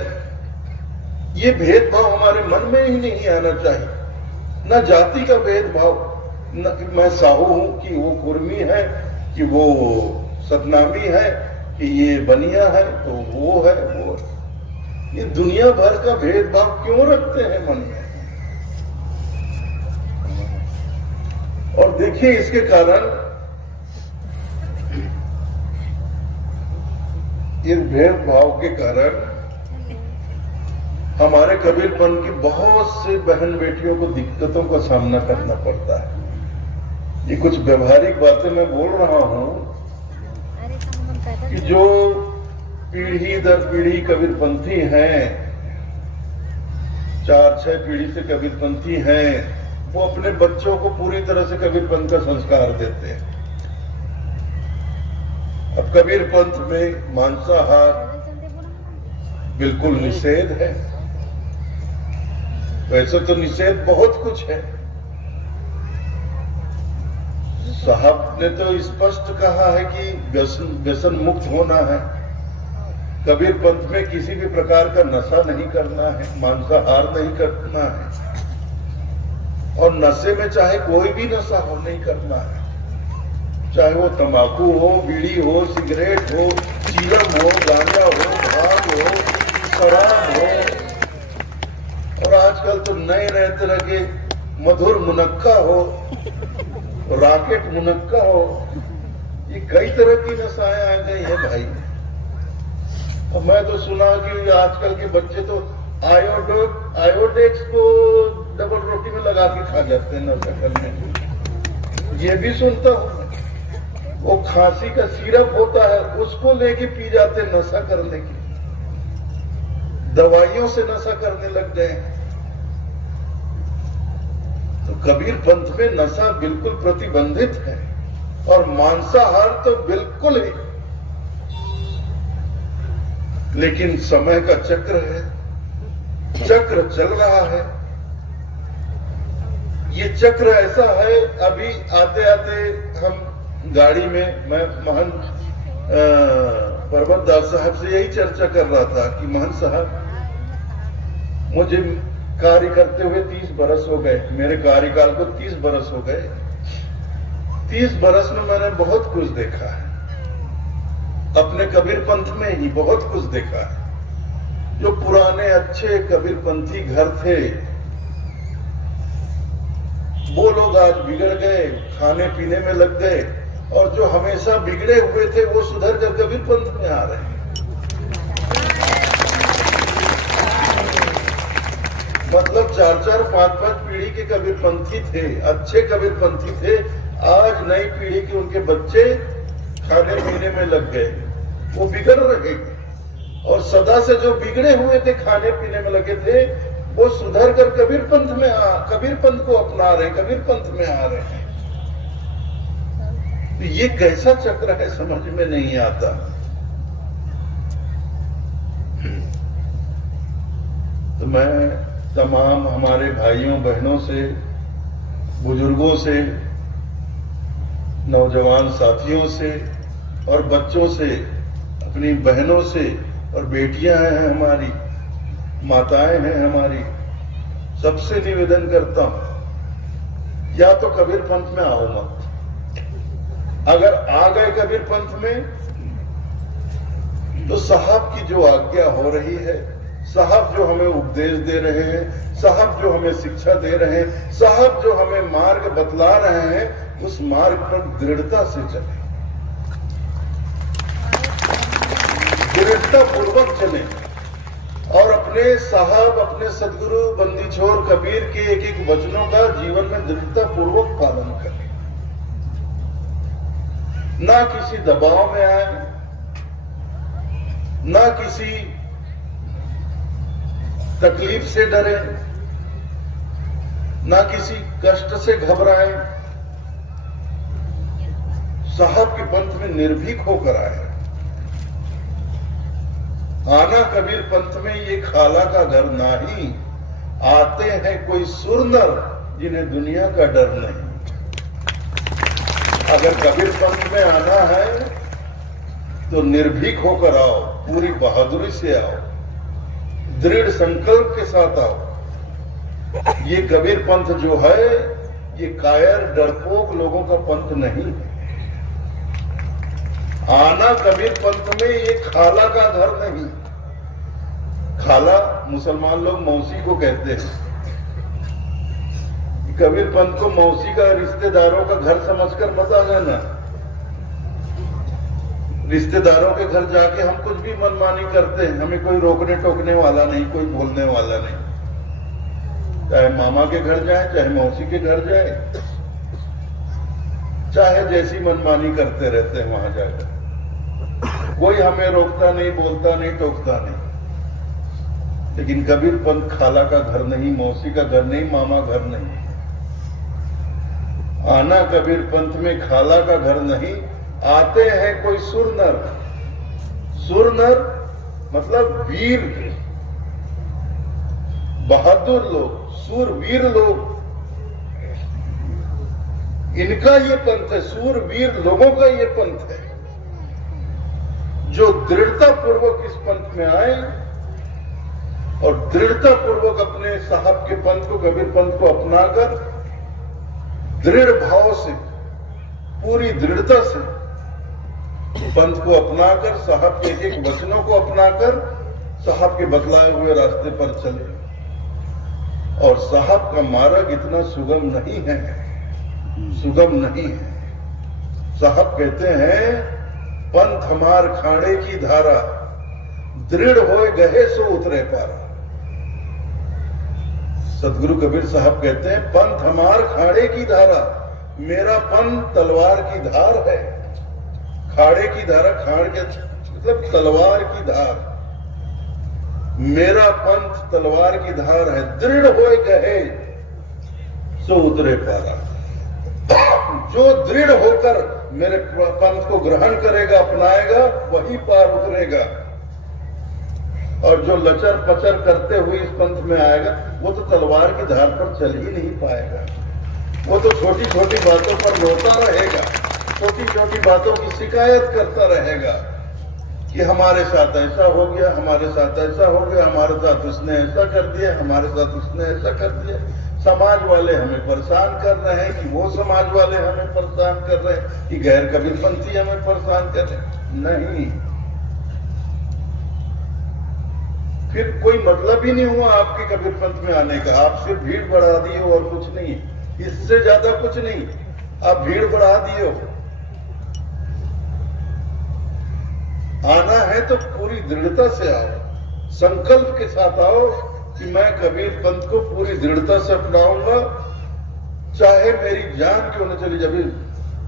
ये भेदभाव हमारे मन में ही नहीं आना चाहिए। न जाति का भेदभाव, न कि मैं साहू हूं, कि वो कुर्मी है, कि वो सतनामी है, कि ये बनिया है, तो वो है वो। ये दुनिया भर का भेदभाव क्यों रखते हैं मन में? और देखिए इसके कारण, इस भेदभाव के कारण हमारे कबीरपंथ की बहुत से बहन बेटियों को दिक्कतों का सामना करना पड़ता है। ये कुछ व्यवहारिक बातें मैं बोल रहा हूं कि जो पीढ़ी दर पीढ़ी कबीरपंथी हैं, 4-6 पीढ़ी से कबीरपंथी हैं, वो अपने बच्चों को पूरी तरह से कबीरपंथ का संस्कार देते हैं। अब कबीरपंथ में मांसाहार बिल्कुल निषेध है। वैसे तो निषेध बहुत कुछ है। साहब ने तो स्पष्ट कहा है कि व्यसन मुक्त होना है। कबीरपंथ में किसी भी प्रकार का नशा नहीं करना है, मांसाहार नहीं करना है, और नशे में चाहे कोई भी नशा हो नहीं करना है। चाहे वो तंबाकू हो, बीड़ी हो, सिगरेट हो, चीलम हो, गांजा हो, भांग हो, शराब हो, और आजकल तो नए नए तरह के मधुर मुनक्का हो, रॉकेट मुनक्का हो। ये कई तरह की नशाएं आ गई है भाई। अब मैं तो सुना कि आजकल के बच्चे तो आयोडेक्स को डबल रोटी में लगा के खा जाते हैं नशा करने के। ये भी सुनता हूं। वो खांसी का सिरप होता है, उसको लेके पी जाते नशा करने की। दवाइयों से नशा करने लग गए। तो कबीरपंथ में नशा बिल्कुल प्रतिबंधित है, और मांसाहार तो बिल्कुल ही। लेकिन समय का चक्र है, चक्र चल रहा है। ये चक्र ऐसा है, अभी आते आते हम गाड़ी में, मैं महंत पर्वत दास साहब से यही चर्चा कर रहा था कि महंत साहब, मुझे कार्य करते हुए 30 बरस हो गए। मेरे कार्यकाल को 30 बरस हो गए। 30 बरस में मैंने बहुत कुछ देखा है। अपने कबीरपंथ में ही बहुत कुछ देखा है। जो पुराने अच्छे कबीरपंथी घर थे, वो लोग आज बिगड़ गए, खाने पीने में लग गए, और जो हमेशा बिगड़े हुए थे वो सुधर कर कबीरपंथ में आ रहे हैं। मतलब 4-4, 5-5 पीढ़ी के कबीरपंथी थे, अच्छे कबीरपंथी थे। आज नई पीढ़ी के उनके बच्चे खाने पीने में लग गए, वो बिगड़ रहे। और सदा से जो बिगड़े हुए थे, खाने पीने में लगे थे, वो सुधर कर कबीर पंथ को अपना रहे, कबीर पंथ में आ रहे हैं। तो ये कैसा चक्र है समझ में नहीं आता। तो मैं तमाम हमारे भाइयों बहनों से, बुजुर्गों से, नौजवान साथियों से और बच्चों से, अपनी बहनों से, और बेटियां हैं हमारी, माताएं हैं हमारी, सबसे निवेदन करता हूं, या तो कबीर पंथ में आओ मत। अगर आ गए कबीर पंथ में तो साहब की जो आज्ञा हो रही है, साहब जो हमें उपदेश दे रहे हैं, साहब जो हमें शिक्षा दे रहे हैं, साहब जो हमें मार्ग बतला रहे हैं, उस मार्ग पर दृढ़ता से चले, दृढ़ता पूर्वक चले और अपने साहब, अपने सदगुरु बंदी छोर कबीर के एक एक वचनों का जीवन में दृढ़ता पूर्वक पालन करें। ना किसी दबाव में आए, ना किसी तकलीफ से डरे, ना किसी कष्ट से घबराएं। साहब के पंथ में निर्भीक होकर आए। आना कबीर पंथ में ये खाला का घर नहीं, आते हैं कोई सुरनर जिन्हें दुनिया का डर नहीं। अगर कबीर पंथ में आना है तो निर्भीक होकर आओ, पूरी बहादुरी से आओ, दृढ़ संकल्प के साथ आओ। ये कबीर पंथ जो है ये कायर डरपोक लोगों का पंथ नहीं है। आना कबीर पंथ में ये खाला का घर नहीं। खाला मुसलमान लोग मौसी को कहते हैं। कबीर पंथ को मौसी का, रिश्तेदारों का घर समझकर मत आ जाना। रिश्तेदारों के घर जाके हम कुछ भी मनमानी करते हैं, हमें कोई रोकने टोकने वाला नहीं, कोई बोलने वाला नहीं। चाहे मामा के घर जाए, चाहे मौसी के घर जाए, चाहे जैसी मनमानी करते रहते हैं वहां जाकर, कोई हमें रोकता नहीं, बोलता नहीं, टोकता नहीं। लेकिन कबीर पंथ खाला का घर नहीं, मौसी का घर नहीं, मामा घर नहीं। आना कबीर पंथ में खाला का घर नहीं, आते हैं कोई सुरनर। सुरनर मतलब वीर, बहादुर लोग, सूरवीर लोग। इनका ये पंथ है, सूरवीर लोगों का ये पंथ है, जो दृढ़ता पूर्वक इस पंथ में आए और दृढ़ता पूर्वक अपने साहब के पंथ को, कबीर पंथ को अपनाकर दृढ़ भाव से, पूरी दृढ़ता से पंथ को अपनाकर, साहब के एक एक वचनों को अपनाकर साहब के बतलाए हुए रास्ते पर चले। और साहब का मार्ग इतना सुगम नहीं है, सुगम नहीं है। साहब कहते हैं पंथ हमार खाड़े की धारा, दृढ़ होए गहे सो उतरे पारा। सदगुरु कबीर साहब कहते हैं पंथ हमार खाड़े की धारा, मेरा पंथ तलवार की धार है। खाड़े की धारा, खाड़ के मतलब तलवार की धार। मेरा पंथ तलवार की धार है, दृढ़ होए गहे सो उतरे पारा। जो दृढ़ होकर मेरे पंथ को ग्रहण करेगा, अपनाएगा, वही पार उतरेगा। और जो लचर पचर करते हुए इस पंथ में आएगा, वो तो तलवार की धार पर चल ही नहीं पाएगा। वो तो छोटी छोटी बातों पर रोता रहेगा, छोटी छोटी बातों की शिकायत करता रहेगा कि हमारे साथ ऐसा हो गया, हमारे साथ ऐसा हो गया, हमारे साथ उसने ऐसा कर दिया, हमारे साथ उसने ऐसा कर दिया। समाज वाले हमें परेशान कर रहे हैं कि वो समाज वाले हमें परेशान कर रहे हैं कि गैर कबीरपंथी हमें परेशान कर रहे हैं। नहीं, फिर कोई मतलब ही नहीं हुआ आपके कबीर पंथ में आने का। आप सिर्फ भीड़ बढ़ा दिए और कुछ नहीं, इससे ज्यादा कुछ नहीं। आप भीड़ बढ़ा दिए। आना है तो पूरी दृढ़ता से आओ, संकल्प के साथ आओ कि मैं कबीर पंथ को पूरी दृढ़ता से अपनाऊंगा, चाहे मेरी जान क्यों न चली। जब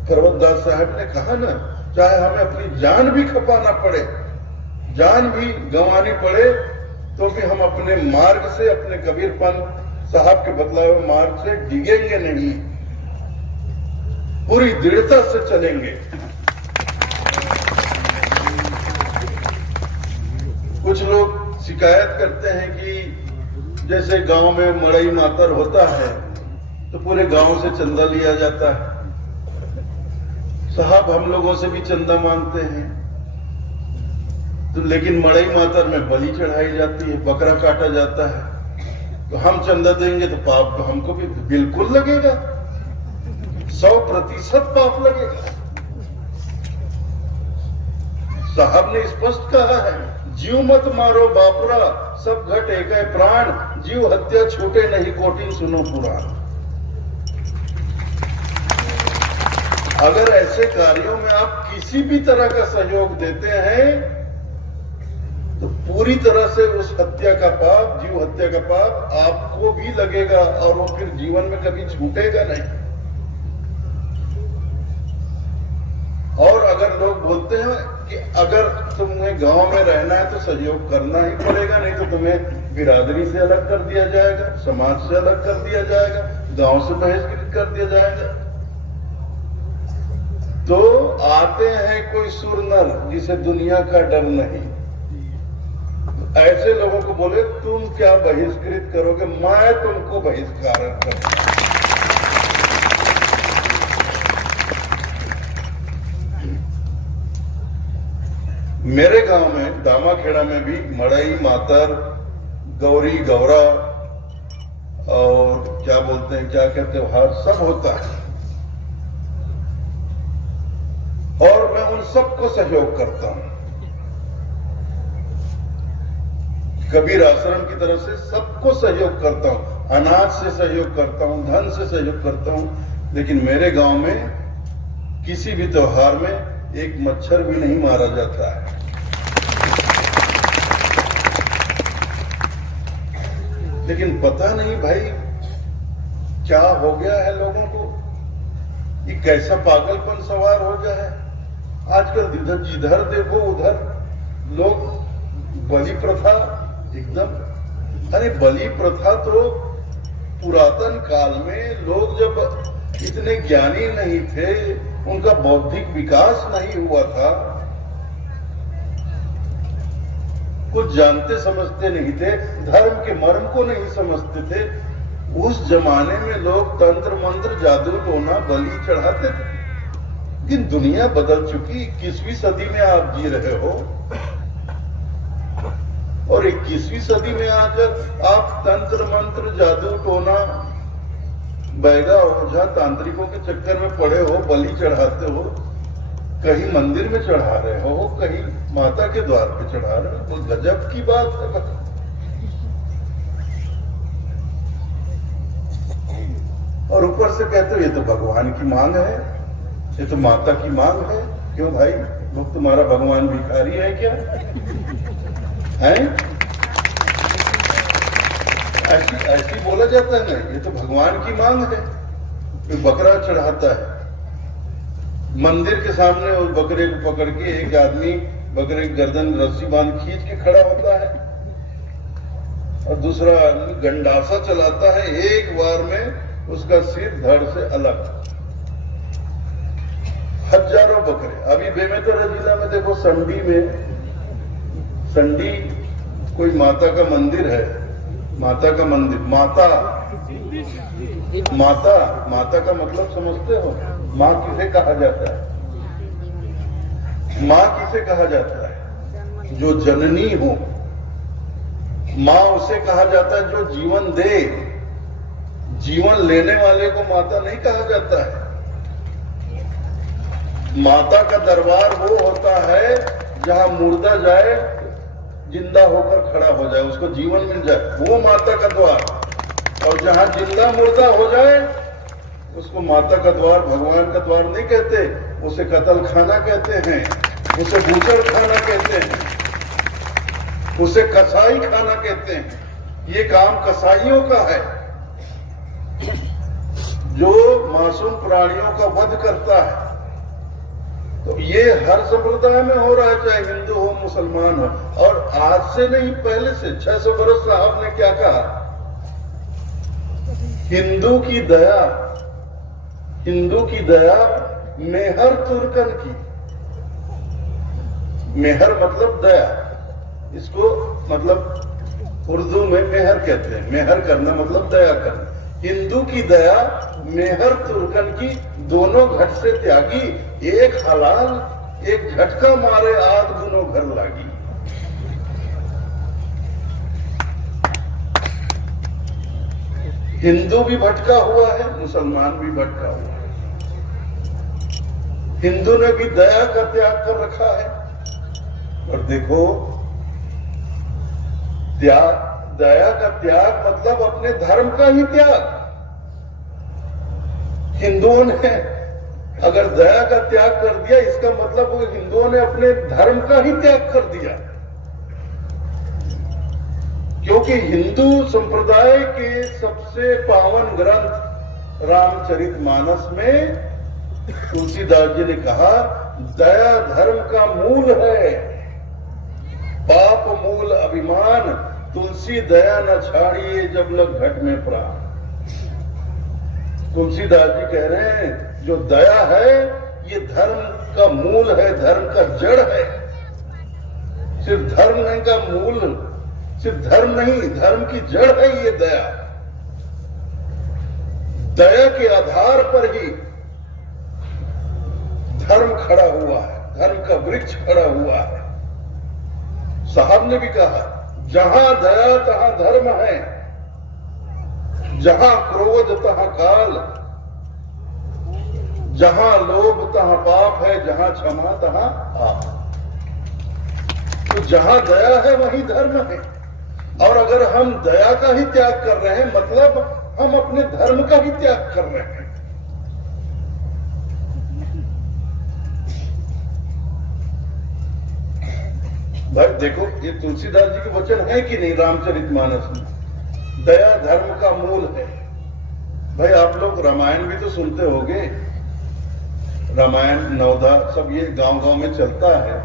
करवतदास साहब ने कहा ना, चाहे हमें अपनी जान भी खपाना पड़े, जान भी गंवानी पड़े, तो भी हम अपने मार्ग से, अपने कबीरपंत साहब के बतलाए हुए मार्ग से डिगेंगे नहीं, पूरी दृढ़ता से चलेंगे। कुछ लोग शिकायत करते हैं कि जैसे गांव में मड़ई मातर होता है तो पूरे गांव से चंदा लिया जाता है। साहब हम लोगों से भी चंदा मांगते हैं, तो लेकिन मड़ई मातर में बलि चढ़ाई जाती है, बकरा काटा जाता है, तो हम चंदा देंगे तो पाप तो हमको भी बिल्कुल लगेगा, 100% पाप लगेगा। साहब ने स्पष्ट कहा है, जीव मत मारो बापुरा, सब घट एक प्राण, जीव हत्या छूटे नहीं कोटिन सुनो पुराण। अगर ऐसे कार्यों में आप किसी भी तरह का सहयोग देते हैं तो पूरी तरह से उस हत्या का पाप, जीव हत्या का पाप आपको भी लगेगा और वो फिर जीवन में कभी छूटेगा नहीं। और अगर लोग बोलते हैं कि अगर तुम्हें गांव में रहना है तो सहयोग करना ही पड़ेगा, नहीं तो तुम्हें बिरादरी से अलग कर दिया जाएगा, समाज से अलग कर दिया जाएगा, गांव से बहिष्कृत कर दिया जाएगा, तो आते हैं कोई सुरनर जिसे दुनिया का डर नहीं। ऐसे लोगों को बोले तुम क्या बहिष्कृत करोगे, मैं तुमको बहिष्कार करूंगा। मेरे गांव में दामाखेड़ा में भी मड़ई मातर, गौरी गौरा और क्या बोलते हैं, क्या क्या त्योहार सब होता है और मैं उन सबको सहयोग करता हूं। कबीर आश्रम की तरफ से सबको सहयोग करता हूं, अनाज से सहयोग करता हूं, धन से सहयोग करता हूं, लेकिन मेरे गांव में किसी भी त्योहार में एक मच्छर भी नहीं मारा जाता है। लेकिन पता नहीं भाई क्या हो गया है लोगों को, ये कैसा पागलपन सवार हो गया है। आजकल जिधर देखो उधर लोग बलि प्रथा एकदम, अरे बलि प्रथा तो पुरातन काल में लोग जब इतने ज्ञानी नहीं थे, उनका बौद्धिक विकास नहीं हुआ था, कुछ जानते समझते नहीं थे, धर्म के मर्म को नहीं समझते थे, उस जमाने में लोग तंत्र मंत्र जादू टोना बलि चढ़ाते थे। लेकिन दुनिया बदल चुकी, 21वीं सदी में आप जी रहे हो और 21वीं सदी में आकर आप तंत्र मंत्र जादू टोना बैगा ओझा तांत्रिकों के चक्कर में पड़े हो, बलि चढ़ाते हो, कहीं मंदिर में चढ़ा रहे हो, कहीं माता के द्वार पे चढ़ा रहे हो, तो गजब की बात है। और ऊपर से कहते हो ये तो भगवान की मांग है, ये तो माता की मांग है। क्यों भाई, लोग तुम्हारा भगवान भिखारी है क्या है? ऐसी बोला जाता है ना, ये तो भगवान की मांग है। कोई बकरा चढ़ाता है मंदिर के सामने, उस बकरे को पकड़ के एक आदमी बकरे की गर्दन रस्सी बांध खींच के खड़ा होता है और दूसरा आदमी गंडासा चलाता है, एक बार में उसका सिर धड़ से अलग। हजारों बकरे। अभी बेमेतरा जिला में देखो, संडी कोई माता का मंदिर है, माता का मंदिर, माता का मतलब समझते हो? माँ किसे कहा जाता है? माँ किसे कहा जाता है? जो जननी हो। माँ उसे कहा जाता है जो जीवन दे, जीवन लेने वाले को माता नहीं कहा जाता है। माता का दरबार वो होता है जहां मुर्दा जाए जिंदा होकर खड़ा हो जाए, उसको जीवन मिल जाए, वो माता का द्वार। और जहां जिंदा मुर्दा हो जाए उसको माता का द्वार, भगवान का द्वार नहीं कहते, उसे कत्ल खाना कहते हैं, उसे बूचड़ खाना कहते हैं, उसे कसाई खाना कहते हैं। ये काम कसाईयों का है जो मासूम प्राणियों का वध करता है। तो ये हर संप्रदाय में हो रहा है, चाहे हिंदू हो मुसलमान हो। और आज से नहीं, पहले से 600 बरस साहब ने क्या कहा, हिंदू की दया मेहर तुर्कन की। मेहर मतलब दया, इसको मतलब उर्दू में मेहर कहते हैं। मेहर करना मतलब दया करना। हिंदू की दया मेहर तुर्कन की, दोनों घट से त्यागी, एक हलाल एक झटका मारे आद गुनो घर लागी। हिंदू भी भटका हुआ है, मुसलमान भी भटका हुआ है। हिंदू ने भी दया का त्याग कर रखा है। और देखो, दया का त्याग मतलब अपने धर्म का ही त्याग। हिंदुओं ने अगर दया का त्याग कर दिया, इसका मतलब वो हिंदुओं ने अपने धर्म का ही त्याग कर दिया। क्योंकि हिंदू संप्रदाय के सबसे पावन ग्रंथ रामचरितमानस में तुलसीदास जी ने कहा, दया धर्म का मूल है, पाप मूल अभिमान, तुलसी दया न छाड़िए जब लग घट में प्राण। तुलसीदास जी कह रहे हैं, जो दया है ये धर्म का मूल है, धर्म का जड़ है। सिर्फ धर्म नहीं का मूल, सिर्फ धर्म नहीं, धर्म की जड़ है ये दया। दया के आधार पर ही धर्म खड़ा हुआ है, धर्म का वृक्ष खड़ा हुआ है। साहब ने भी कहा, जहां दया तहां धर्म है, जहां क्रोध तहां काल, जहां लोभ तहां पाप है, जहां क्षमा तहां आप। तो जहां दया है वहीं धर्म है। और अगर हम दया का ही त्याग कर रहे हैं, मतलब हम अपने धर्म का ही त्याग कर रहे हैं। भाई देखो, ये तुलसीदास जी के वचन है कि नहीं रामचरितमानस में, दया धर्म का मूल है। भाई आप लोग रामायण भी तो सुनते होंगे, रामायण नवदा सब ये गांव-गांव में चलता है।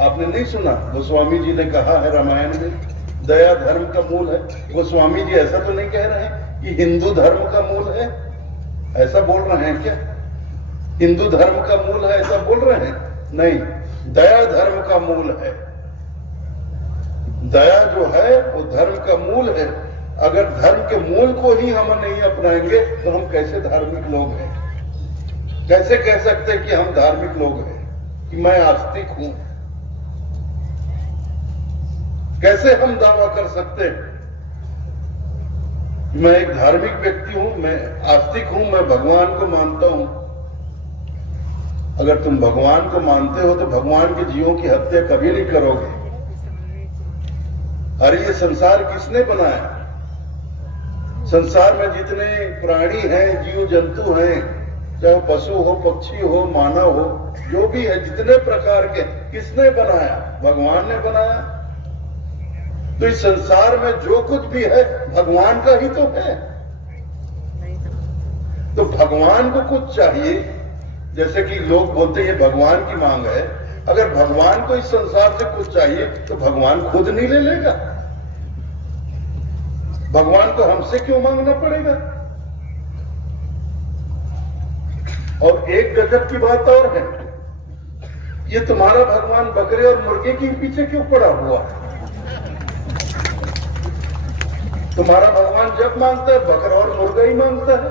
आपने नहीं सुना? गोस्वामी जी ने कहा है रामायण में, दया धर्म का मूल है। गोस्वामी जी ऐसा तो नहीं कह रहे हैं कि हिंदू धर्म का मूल है, ऐसा बोल रहे हैं क्या? हिंदू धर्म का मूल है ऐसा बोल रहे हैं? नहीं, दया धर्म का मूल है। दया जो है वो धर्म का मूल है। अगर धर्म के मूल को ही हम नहीं अपनाएंगे तो हम कैसे धार्मिक लोग हैं? कैसे कह सकते हैं कि हम धार्मिक लोग हैं, कि मैं आस्तिक हूं? कैसे हम दावा कर सकते हैं मैं एक धार्मिक व्यक्ति हूं, मैं आस्तिक हूं, मैं भगवान को मानता हूं? अगर तुम भगवान को मानते हो तो भगवान के जीवों की हत्या कभी नहीं करोगे। अरे ये संसार किसने बनाया? संसार में जितने प्राणी हैं, जीव जंतु हैं, चाहे पशु हो, पक्षी हो, मानव हो, जो भी है, जितने प्रकार के, किसने बनाया? भगवान ने बनाया। तो इस संसार में जो कुछ भी है भगवान का ही तो है। तो भगवान को कुछ चाहिए, जैसे कि लोग बोलते हैं भगवान की मांग है। अगर भगवान को इस संसार से कुछ चाहिए तो भगवान खुद नहीं ले लेगा? भगवान को हमसे क्यों मांगना पड़ेगा? और एक गजब की बात और है, ये तुम्हारा भगवान बकरे और मुर्गे के पीछे क्यों पड़ा हुआ है? तुम्हारा भगवान जब मांगता है बकरा और मुर्गा ही मांगता है,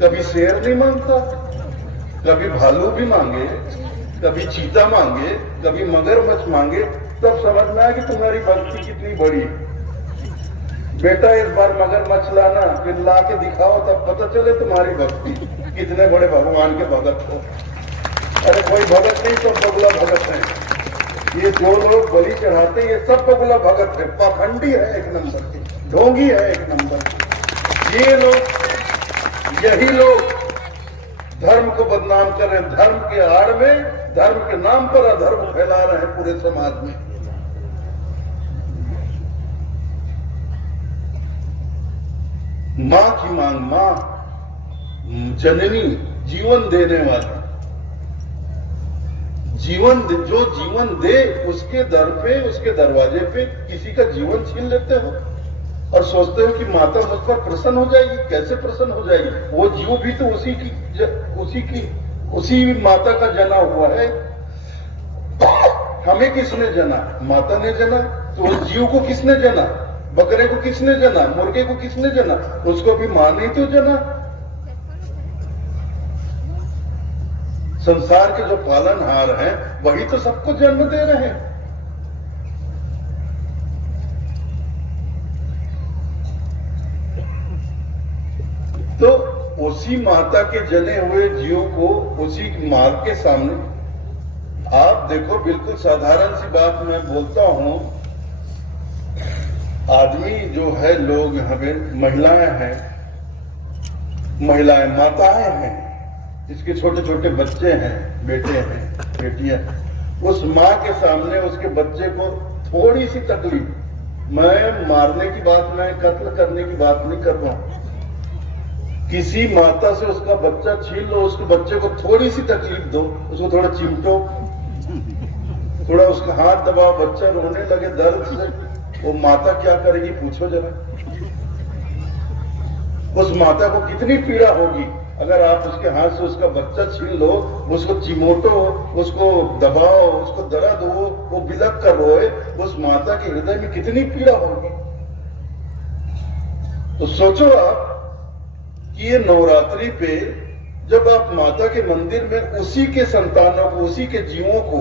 कभी शेर नहीं मांगता। कभी भालू भी मांगे, कभी चीता मांगे, कभी मगरमच्छ मांगे, तब समझ में आया कि तुम्हारी भक्ति कितनी बड़ी है। बेटा इस बार मगरमच्छ लाना, फिर ला के दिखाओ, तब पता चले तुम्हारी भक्ति कितने बड़े भगवान के भगत हो। अरे कोई भगत नहीं, सब बगुला भगत है। ये जो लोग बलि चढ़ाते हैं ये सब बगुला भगत है, पाखंडी है एक नंबर के, ढोंगी है एक नंबर के। ये लोग, यही लोग धर्म को बदनाम कर रहे हैं, धर्म के आड़ में, धर्म के नाम पर अधर्म फैला रहे हैं पूरे समाज में। मां की मांग, मां जननी, जीवन देने वाली, जो जीवन दे उसके दर पे, उसके दरवाजे पे किसी का जीवन छीन लेते हो और सोचते हो कि माता मुझ पर प्रसन्न हो जाएगी। कैसे प्रसन्न हो जाएगी? वो जीव भी तो उसी माता का जना हुआ है। हमें किसने जना? माता ने जना। तो उस जीव को किसने जना? बकरे को किसने जना? मुर्गे को किसने जना? उसको भी मां ने तो जना। संसार के जो पालनहार हैं वही तो सबको जन्म दे रहे हैं। तो उसी माता के जने हुए जीव को उसी मां के सामने आप देखो, बिल्कुल साधारण सी बात मैं बोलता हूं। आदमी जो है, लोग हमें महिलाएं हैं, महिलाएं माताएं हैं, इसके छोटे छोटे बच्चे हैं, बेटे हैं, बेटियां। उस मां के सामने उसके बच्चे को थोड़ी सी तकलीफ, मैं मारने की बात, मैं कत्ल करने की बात नहीं कर रहा हूं। किसी माता से उसका बच्चा छीन लो, उसके बच्चे को थोड़ी सी तकलीफ दो, उसको थोड़ा चिमटो, थोड़ा उसका हाथ दबाओ, बच्चा रोने लगे दर्द से, वो माता क्या करेगी पूछो जरा। उस माता को कितनी पीड़ा होगी अगर आप उसके हाथ से उसका बच्चा छीन लो, उसको चिमोटो, उसको दबाओ, उसको दर्द हो, वो बिलक कर रोए, उस माता के हृदय में कितनी पीड़ा होगी। तो सोचो आप कि ये नवरात्रि पे जब आप माता के मंदिर में उसी के संतानों को, उसी के जीवों को,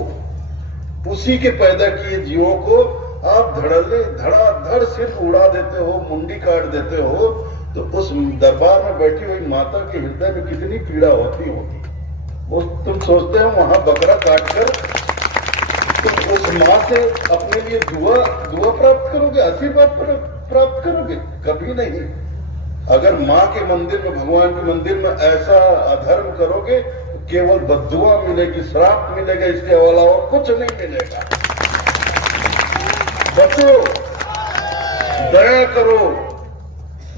उसी के पैदा किए जीवों को आप धड़ाधड़ सिर्फ उड़ा देते हो, मुंडी काट देते हो, तो उस दरबार में बैठी हुई माता के हृदय में कितनी पीड़ा होती होगी। वो तुम सोचते हो वहां बकरा काटकर तुम उस मां से अपने लिए दुआ प्राप्त करोगे, आशीर्वाद प्राप्त करोगे? कभी नहीं। अगर मां के मंदिर में, भगवान के मंदिर में ऐसा अधर्म करोगे तो केवल बद्दुआ मिलेगी, श्राप मिलेगा, इसके अलावा और कुछ नहीं मिलेगा। बचो, दया करो।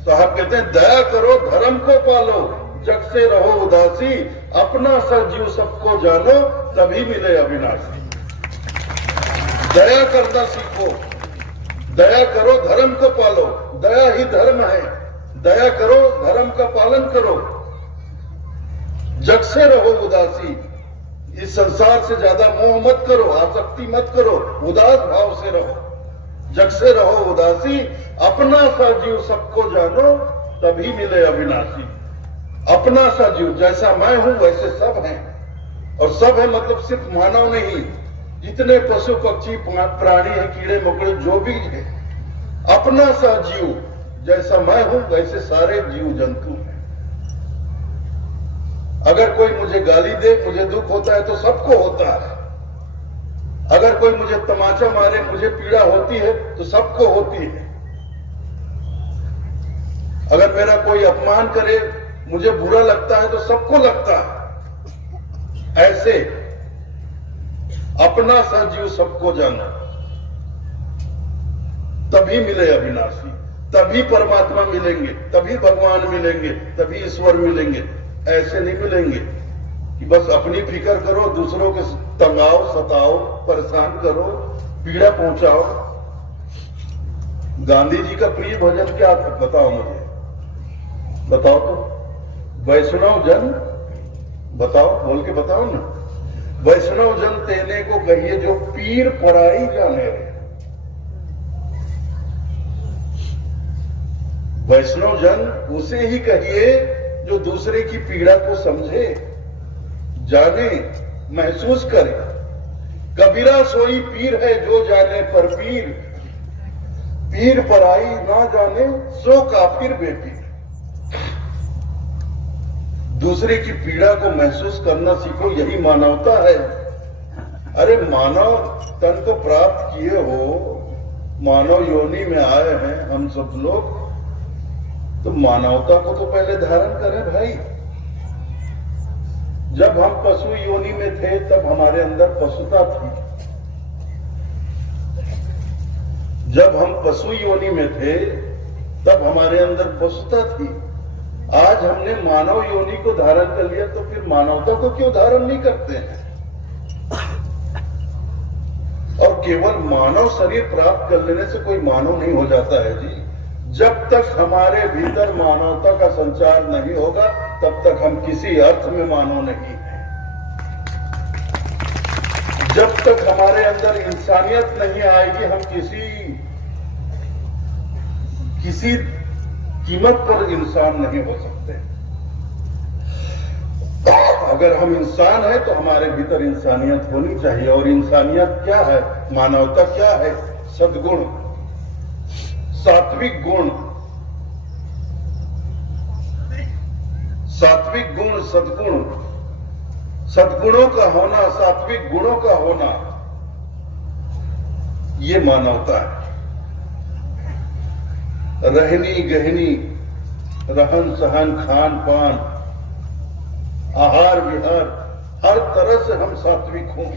साहब कहते हैं दया करो, धर्म को पालो, जग से रहो उदासी, अपना सा जीव सबको जानो, तभी मिले अविनाशी। दया करना सीखो, दया करो, धर्म को पालो, दया ही धर्म है। दया करो, धर्म का पालन करो, जग से रहो उदासी। इस संसार से ज्यादा मोह मत करो, आसक्ति मत करो, उदास भाव से रहो, जग से रहो उदासी, अपना सा जीव सबको जानो, तभी मिले अविनाशी। अपना सा जीव, जैसा मैं हूं वैसे सब हैं, और सब है मतलब सिर्फ मानव नहीं, जितने पशु पक्षी प्राणी हैं, कीड़े मकोड़े जो भी है, अपना सा जीव, जैसा मैं हूं वैसे सारे जीव जंतु हैं। अगर कोई मुझे गाली दे, मुझे दुख होता है तो सबको होता है। अगर कोई मुझे तमाचा मारे, मुझे पीड़ा होती है तो सबको होती है। अगर मेरा कोई अपमान करे, मुझे बुरा लगता है तो सबको लगता है। ऐसे अपना सा जीव सबको जाना, तभी मिले अविनाशी, तभी परमात्मा मिलेंगे, तभी भगवान मिलेंगे, तभी ईश्वर मिलेंगे। ऐसे नहीं मिलेंगे कि बस अपनी फिक्र करो, दूसरों के तंगाओ, सताओ, परेशान करो, पीड़ा पहुंचाओ। गांधी जी का प्रिय भजन क्या था बताओ मुझे, बताओ तो। वैष्णव जन, बताओ, बोल के बताओ ना। वैष्णव जन तेने को कहिए जो पीर पराई जाने रहे। वैष्णव जन उसे ही कहिए जो दूसरे की पीड़ा को समझे, जाने, महसूस करे। कबीरा सोई पीर है जो जाने पर पीर, पीर पराई ना जाने सो काफिर बेपीर। दूसरे की पीड़ा को महसूस करना सीखो, यही मानवता है। अरे मानव तन को प्राप्त किए हो, मानव योनि में आए हैं हम सब लोग, तो मानवता को तो पहले धारण करें भाई। जब हम पशु योनि में थे तब हमारे अंदर पशुता थी। जब हम पशु योनि में थे तब हमारे अंदर पशुता थी। आज हमने मानव योनि को धारण कर लिया, तो फिर मानवता को क्यों धारण नहीं करते हैं? केवल मानव शरीर प्राप्त कर लेने से कोई मानव नहीं हो जाता है जी। जब तक हमारे भीतर मानवता का संचार नहीं होगा तब तक हम किसी अर्थ में मानव नहीं हैं। जब तक हमारे अंदर इंसानियत नहीं आएगी हम किसी कीमत पर इंसान नहीं हो सकते। अगर हम इंसान हैं तो हमारे भीतर इंसानियत होनी चाहिए। और इंसानियत क्या है, मानवता क्या है? सद्गुण, सात्विक गुण, सात्विक गुण, सद्गुण, सद्गुणों का होना, सात्विक गुणों का होना, ये मानवता है। रहनी गहनी, रहन सहन, खान पान, आहार विहार, हर तरह से हम सात्विक हों,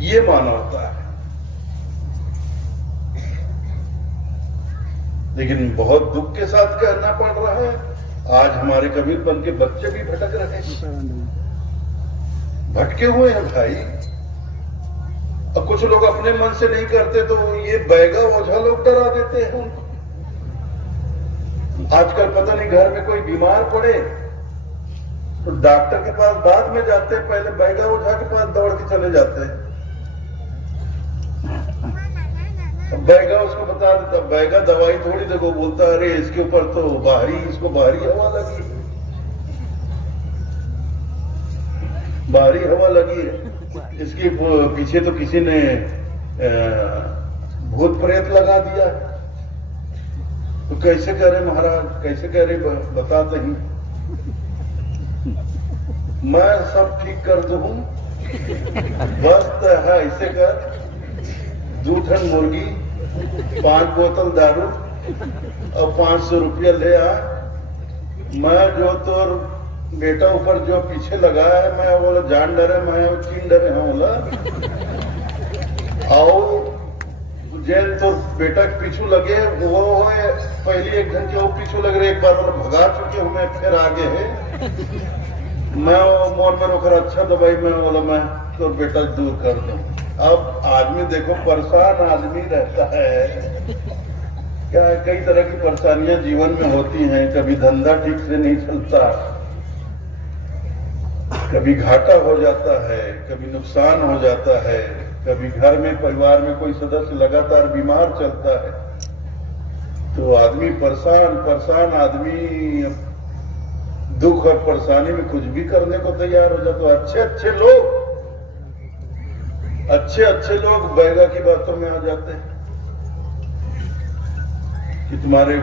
ये मानवता है। लेकिन बहुत दुख के साथ कहना पड़ रहा है, आज हमारे कबीरपंथ के बच्चे भी भटक रहे हैं, भटके हुए हैं भाई। अब कुछ लोग अपने मन से नहीं करते तो ये बैगा ओझा लोग डरा देते हैं उनको। आजकल पता नहीं घर में कोई बीमार पड़े तो डॉक्टर के पास बाद में जाते हैं, पहले बैगा ओझा के पास दौड़ के चले जाते हैं। बैगा उसको बता देता, बैगा दवाई थोड़ी देखो, बोलता अरे इसके ऊपर तो इसको बाहरी हवा लगी, बाहरी हवा लगी है, इसके पीछे तो किसी ने भूत प्रेत लगा दिया। तो कैसे करे महाराज, कैसे करे बताते ही, मैं सब ठीक कर दूं, बस है ऐसे कर, 2 टन मुर्गी, 5 बोतल दारू और 500 रुपया ले आ। मैं जो तोर बेटा ऊपर जो पीछे लगा है, मैं बोला जान डरे, मैं चीन डरे हूं बोला। और जेल तो बेटा के पीछू लगे वो है, पहली 1 घंटे वो पीछू लग रहे, एक बार वो भगा चुके हूं, मैं फिर आगे है। मैं मोर में रोकर अच्छा दवाई में बोला मैं तो बेटा दूर कर दूं। अब आदमी देखो परेशान आदमी रहता है, क्या कई तरह की परेशानियां जीवन में होती हैं। कभी धंधा ठीक से नहीं चलता, कभी घाटा हो जाता है, कभी नुकसान हो जाता है, कभी घर में परिवार में कोई सदस्य लगातार बीमार चलता है, तो आदमी परेशान आदमी दुख और परेशानी में कुछ भी करने को तैयार हो जाता है। अच्छे लोग बैगा की बातों में आ जाते हैं कि तुम्हारे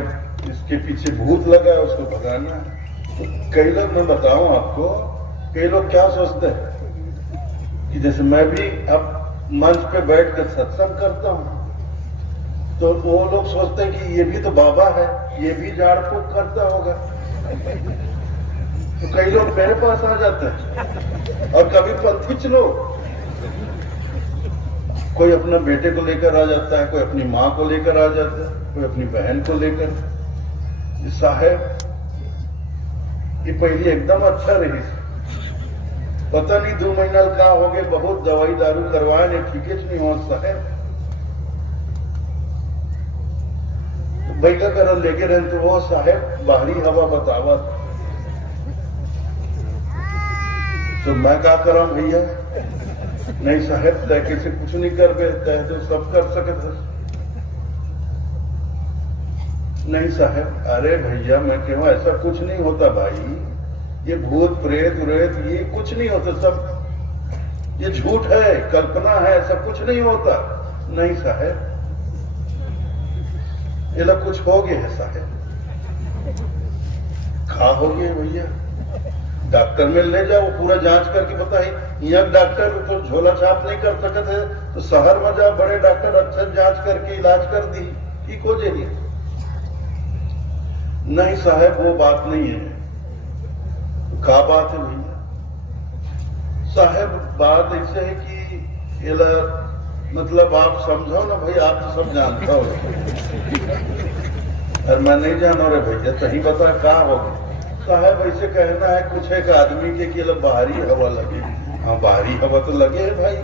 इसके पीछे भूत लगा है, उसको भगाना है। तो कई लोग, मैं बताऊं आपको, कई लोग क्या सोचते हैं कि जैसे मैं भी अब मंच पे बैठ कर सत्संग करता हूं तो वो लोग सोचते हैं कि ये भी तो बाबा है, ये भी झाड़ फूक करता होगा। तो कई लोग मेरे पास आ जाते हैं और कभी पंथी लोग, कोई अपने बेटे को लेकर आ जाता है, कोई अपनी माँ को लेकर आ जाता है, कोई अपनी बहन को लेकर। साहब ये पहले एकदम अच्छा रही, पता नहीं 2 महीना का हो गए, बहुत दवाई दारू करवाए नहीं, ठीक नहीं हो साहब। बैगा कर लेके रहे तो वो साहब बाहरी हवा बतावा, तो मैं क्या करा भैया, नहीं साहब तय से कुछ नहीं कर पे, तय तो सब कर सकते। नहीं साहब, अरे भैया मैं कहूँ ऐसा कुछ नहीं होता भाई, ये भूत प्रेत व्रेत ये कुछ नहीं होता, सब ये झूठ है, कल्पना है, ऐसा कुछ नहीं होता। नहीं साहब, ये लोग कुछ हो गए है साहब। खा हो गए भैया, डॉक्टर में ले जाओ, पूरा जांच करके बताए। यहाँ डॉक्टर तो झोला छाप नहीं कर सकते है, तो शहर में जाओ, बड़े डॉक्टर अच्छा जांच करके इलाज कर दी, ठीक हो जाएगी। नहीं साहब वो बात नहीं है। क्या बात है भैया साहब? बात ऐसे है कि ये मतलब आप समझो ना भाई, आप तो सब जानते हो और मैं नहीं जाना रे भैया, सही बता क्या होगा साहब? ऐसे कहना है कुछ एक आदमी के कि बाहरी हवा लगे। हाँ बाहरी हवा तो लगे है भाई,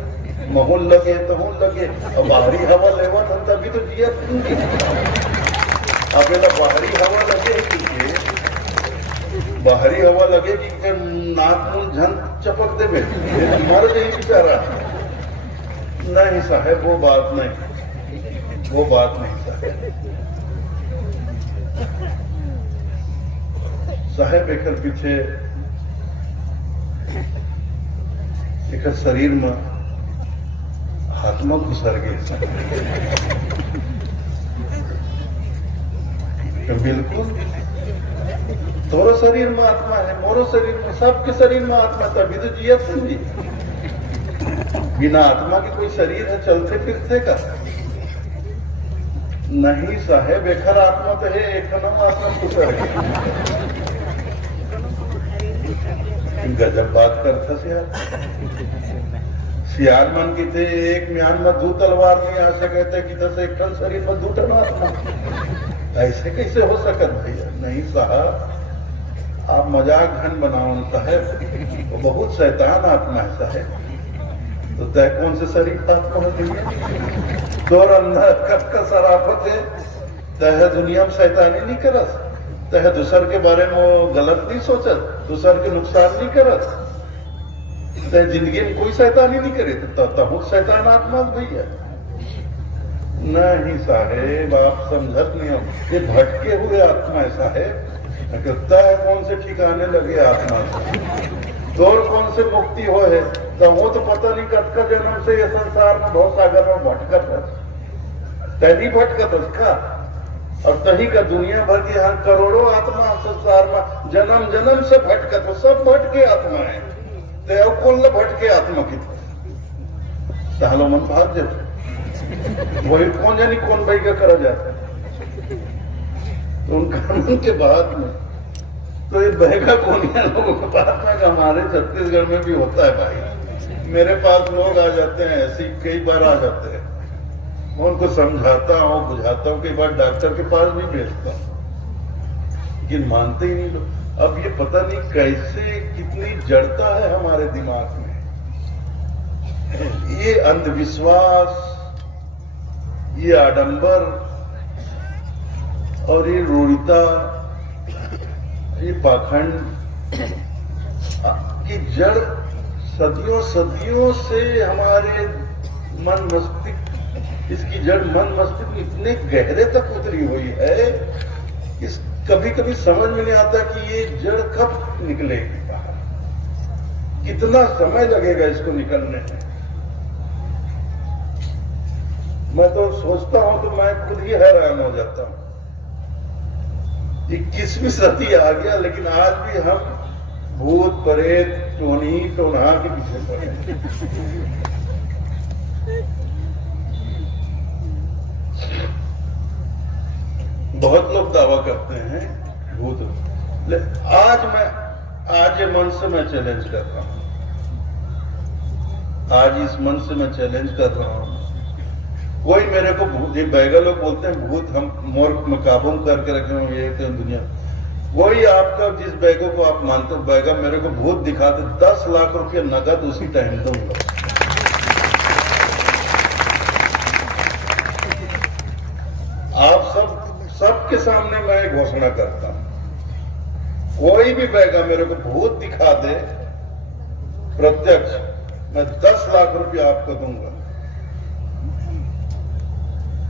महूल लगे तहूल लगे और बाहरी हवा लेवा था तभी तो जिया दूंगी। अब ये बाहरी हवा लगे, बाहरी हवा लगेगी कि नाक मुंह झन चपक देवे, मर जाए बेचारा। नहीं साहब, वो बात नहीं, वो बात नहीं साहब। एक पीछे एक शरीर में हाथमा घुसर गए। बिल्कुल, तोरो शरीर में आत्मा है, मोरो शरीर में, सबके शरीर में आत्मा, तभी तो जिया समझी। बिना आत्मा की कोई शरीर है चलते फिरते का? नहीं साहेब, एक आत्मा तो है, एक आत्मा घुसर गई। गजब बात करता सियार मन की थे, एक म्यान में दो तलवार नहीं आ सकते कि दस एक टन शरीर में दो टन आत्मा, ऐसे कैसे हो सकत भैया? नहीं साहब, आप मजाक घन बनाओ साहब, वो बहुत शैतान आत्मा है साहब। तो तय कौन से शरीर आत्मा है भैया? दौर अंदर कब का शराफत है, तय दुनिया में शैतानी नहीं करस, तय दूसर के बारे में वो गलत नहीं सोचत, दूसर के नुकसान नहीं करत, तय जिंदगी में कोई शैतानी नहीं करे, तो तब शैतान आत्मा भैया। नहीं साहेब, आप समझत नहीं हो, ये भटके हुए आत्मा है साहेब। कहता है कौन से ठिकाने लगे आत्मा से, दौर कौन से मुक्ति हो है, तो वो तो पता नहीं कब का जन्म से ये संसार में बहुत सागर में भटकत है, तभी भटकत उसका। और तही का दुनिया भर की हर करोड़ों आत्मा संसार में जन्म जन्म से भटकत हो, सब भटके आत्मा है। तो कौन भटके आत्मा की तालो मन भाग जाते, वही कौन जानी कौन भाई का करा जाता है। तो उन कानून के बाद में तो ये बहेगा कोनिया लोगों के पास में, हमारे छत्तीसगढ़ में भी होता है भाई। मेरे पास लोग आ जाते हैं, ऐसे कई बार आ जाते हैं, मैं उनको समझाता हूँ, बुझाता हूँ, कई बार डॉक्टर के पास भी भेजता हूँ, लेकिन मानते ही नहीं लोग। अब ये पता नहीं कैसे कितनी जड़ता है हमारे दिमाग में, ये अंधविश्वास, ये आडंबर और ये रूढ़िता, ये पाखंड की जड़ सदियों सदियों से हमारे मन मस्तिष्क, इसकी जड़ मन मस्तिष्क में इतने गहरे तक उतरी हुई है, इस कभी कभी समझ में नहीं आता कि ये जड़ कब निकलेगी बाहर, कितना समय लगेगा इसको निकलने में। मैं तो सोचता हूं तो मैं खुद ही हैरान हो जाता हूं। 21वीं सदी आ गया, लेकिन आज भी हम भूत प्रेत टोनी टोना के पीछे पड़े। बहुत लोग दावा करते हैं भूत, आज ये मन से मैं चैलेंज कर रहा हूं, आज इस मन से मैं चैलेंज कर रहा हूं। कोई मेरे को भूत, ये बैगा लोग बोलते हैं भूत हम मोर में काबू करके रखे हो, ये दुनिया। वही आपका जिस बैगो को आप मानते हो बैगा, मेरे को भूत दिखा दे, 10 लाख रुपये नगद उसी टाइम दूंगा। आप सबके सामने मैं घोषणा करता हूं, कोई भी बैगा मेरे को भूत दिखा दे प्रत्यक्ष, मैं 10 लाख रुपये आपको दूंगा।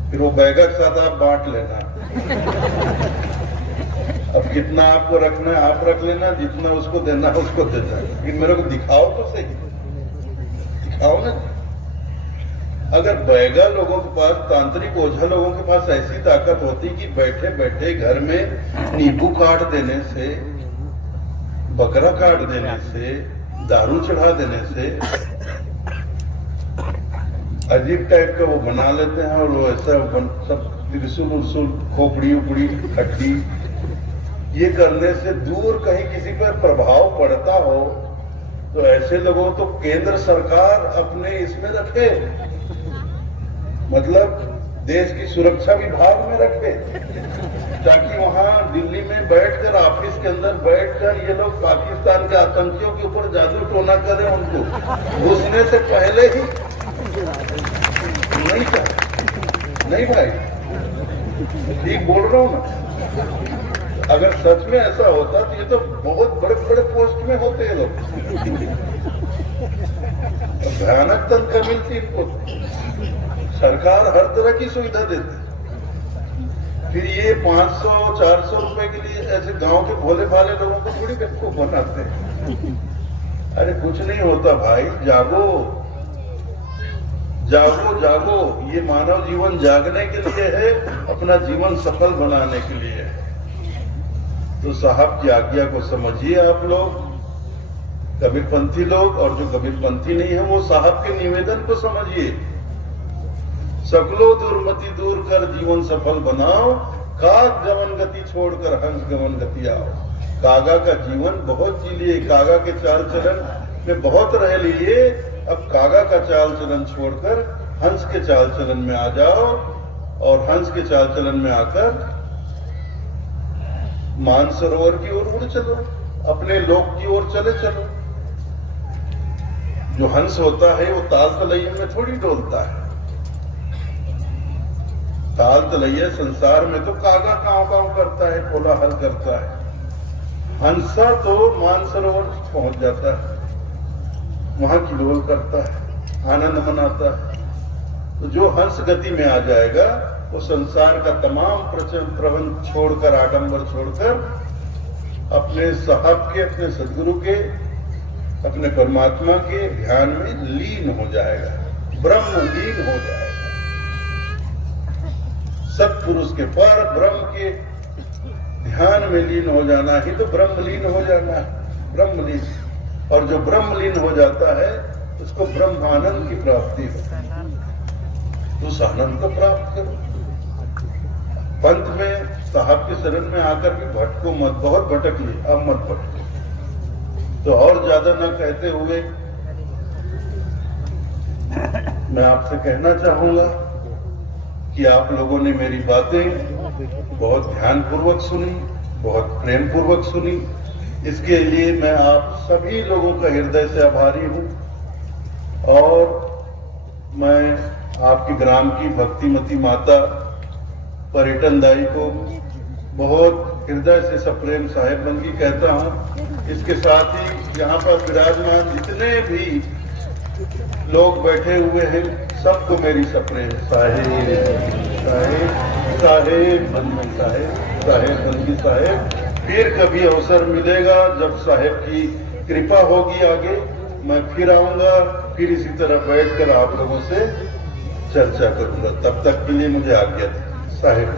फिर वो बैगा के साथ आप बांट लेना। अब कितना आपको रखना है आप रख लेना, जितना उसको देना है उसको देना, लेकिन मेरे को दिखाओ तो सही, दिखाओ ना। अगर बैगा लोगों के पास, तांत्रिक ओझा लोगों के पास ऐसी ताकत होती कि बैठे बैठे घर में नींबू काट देने से, बकरा काट देने से, दारू चढ़ा देने से अजीब टाइप का वो बना लेते हैं, और वो ऐसा सब त्रिशूल उर्सूल, खोपड़ी उपड़ी हड्डी, ये करने से दूर कहीं किसी पर प्रभाव पड़ता हो तो ऐसे लोगों तो केंद्र सरकार अपने इसमें रखे, मतलब देश की सुरक्षा विभाग में रखे, ताकि वहां दिल्ली में बैठकर, ऑफिस के अंदर बैठकर ये लोग पाकिस्तान के आतंकियों के ऊपर जादू टोना करें, उनको घुसने से पहले ही नहीं था, नहीं भाई, ठीक बोल रहा हूं ना। अगर सच में ऐसा होता तो ये तो बहुत बड़े बड़े पोस्ट में होते हैं लोग। भयानक तनख्वाह मिलती इनको, सरकार हर तरह की सुविधा देती। फिर ये 500-400 रुपए के लिए ऐसे गांव के भोले भाले लोगों को थोड़ी बेवकूफ बनाते हैं। अरे कुछ नहीं होता भाई, जागो जागो जागो। ये मानव जीवन जागने के लिए है, अपना जीवन सफल बनाने के लिए है। तो साहब की आज्ञा को समझिए आप लोग, कबीरपंथी लोग, और जो कबीरपंथी नहीं है वो साहब के निवेदन को समझिए। सकलो दुर्मति दूर कर जीवन सफल बनाओ, काग गमन गति छोड़कर हंस गमन गति आओ। कागा का जीवन बहुत जी लिए, कागा के चाल चलन में बहुत रह लिए, अब कागा का चाल चलन छोड़कर हंस के चाल चलन में आ जाओ, और हंस के चाल चलन में आकर मानसरोवर की ओर उड़ चलो, अपने लोक की ओर चले चलो। जो हंस होता है वो ताल तलैया में थोड़ी डोलता है। ताल तलैया संसार में तो कागा कांव कांव करता है, कोलाहल करता है। हंसा तो मानसरोवर पहुंच जाता है, वहां किलोल करता है, आनंद मनाता है। तो जो हंस गति में आ जाएगा वो संसार का तमाम प्रबंध छोड़कर, आडंबर छोड़कर, अपने साहब के, अपने सदगुरु के, अपने परमात्मा के ध्यान में लीन हो जाएगा, ब्रह्म लीन हो जाएगा। सत्पुरुष के पर ब्रह्म के ध्यान में लीन हो जाना ही तो ब्रह्मलीन हो जाना है, ब्रह्मलीन। और जो ब्रह्मलीन हो जाता है उसको ब्रह्मानंद की प्राप्ति होती है। तो उस आनंद को प्राप्त करो। पंथ में साहब के शरण में आकर भी भटको मत, बहुत भटक लिए, अब मत भटको। तो और ज्यादा न कहते हुए मैं आपसे कहना चाहूंगा कि आप लोगों ने मेरी बातें बहुत ध्यानपूर्वक सुनी, बहुत प्रेम पूर्वक सुनी। इसके लिए मैं आप सभी लोगों का हृदय से आभारी हूं। और मैं आपकी ग्राम की भक्तिमती माता पर्यटन दाई को बहुत हृदय से सप्रेम साहेब बंगी कहता हूं। इसके साथ ही यहाँ पर विराजमान जितने भी लोग बैठे हुए हैं सबको मेरी सप्रेम साहेब साहेब साहेब बंगी साहेब साहेब बंगी साहेब। फिर कभी अवसर मिलेगा जब साहेब की कृपा होगी आगे, मैं फिर आऊंगा, फिर इसी तरह बैठकर आप लोगों से चर्चा करूंगा। तब तक के लिए मुझे आज्ञा दें। साहेब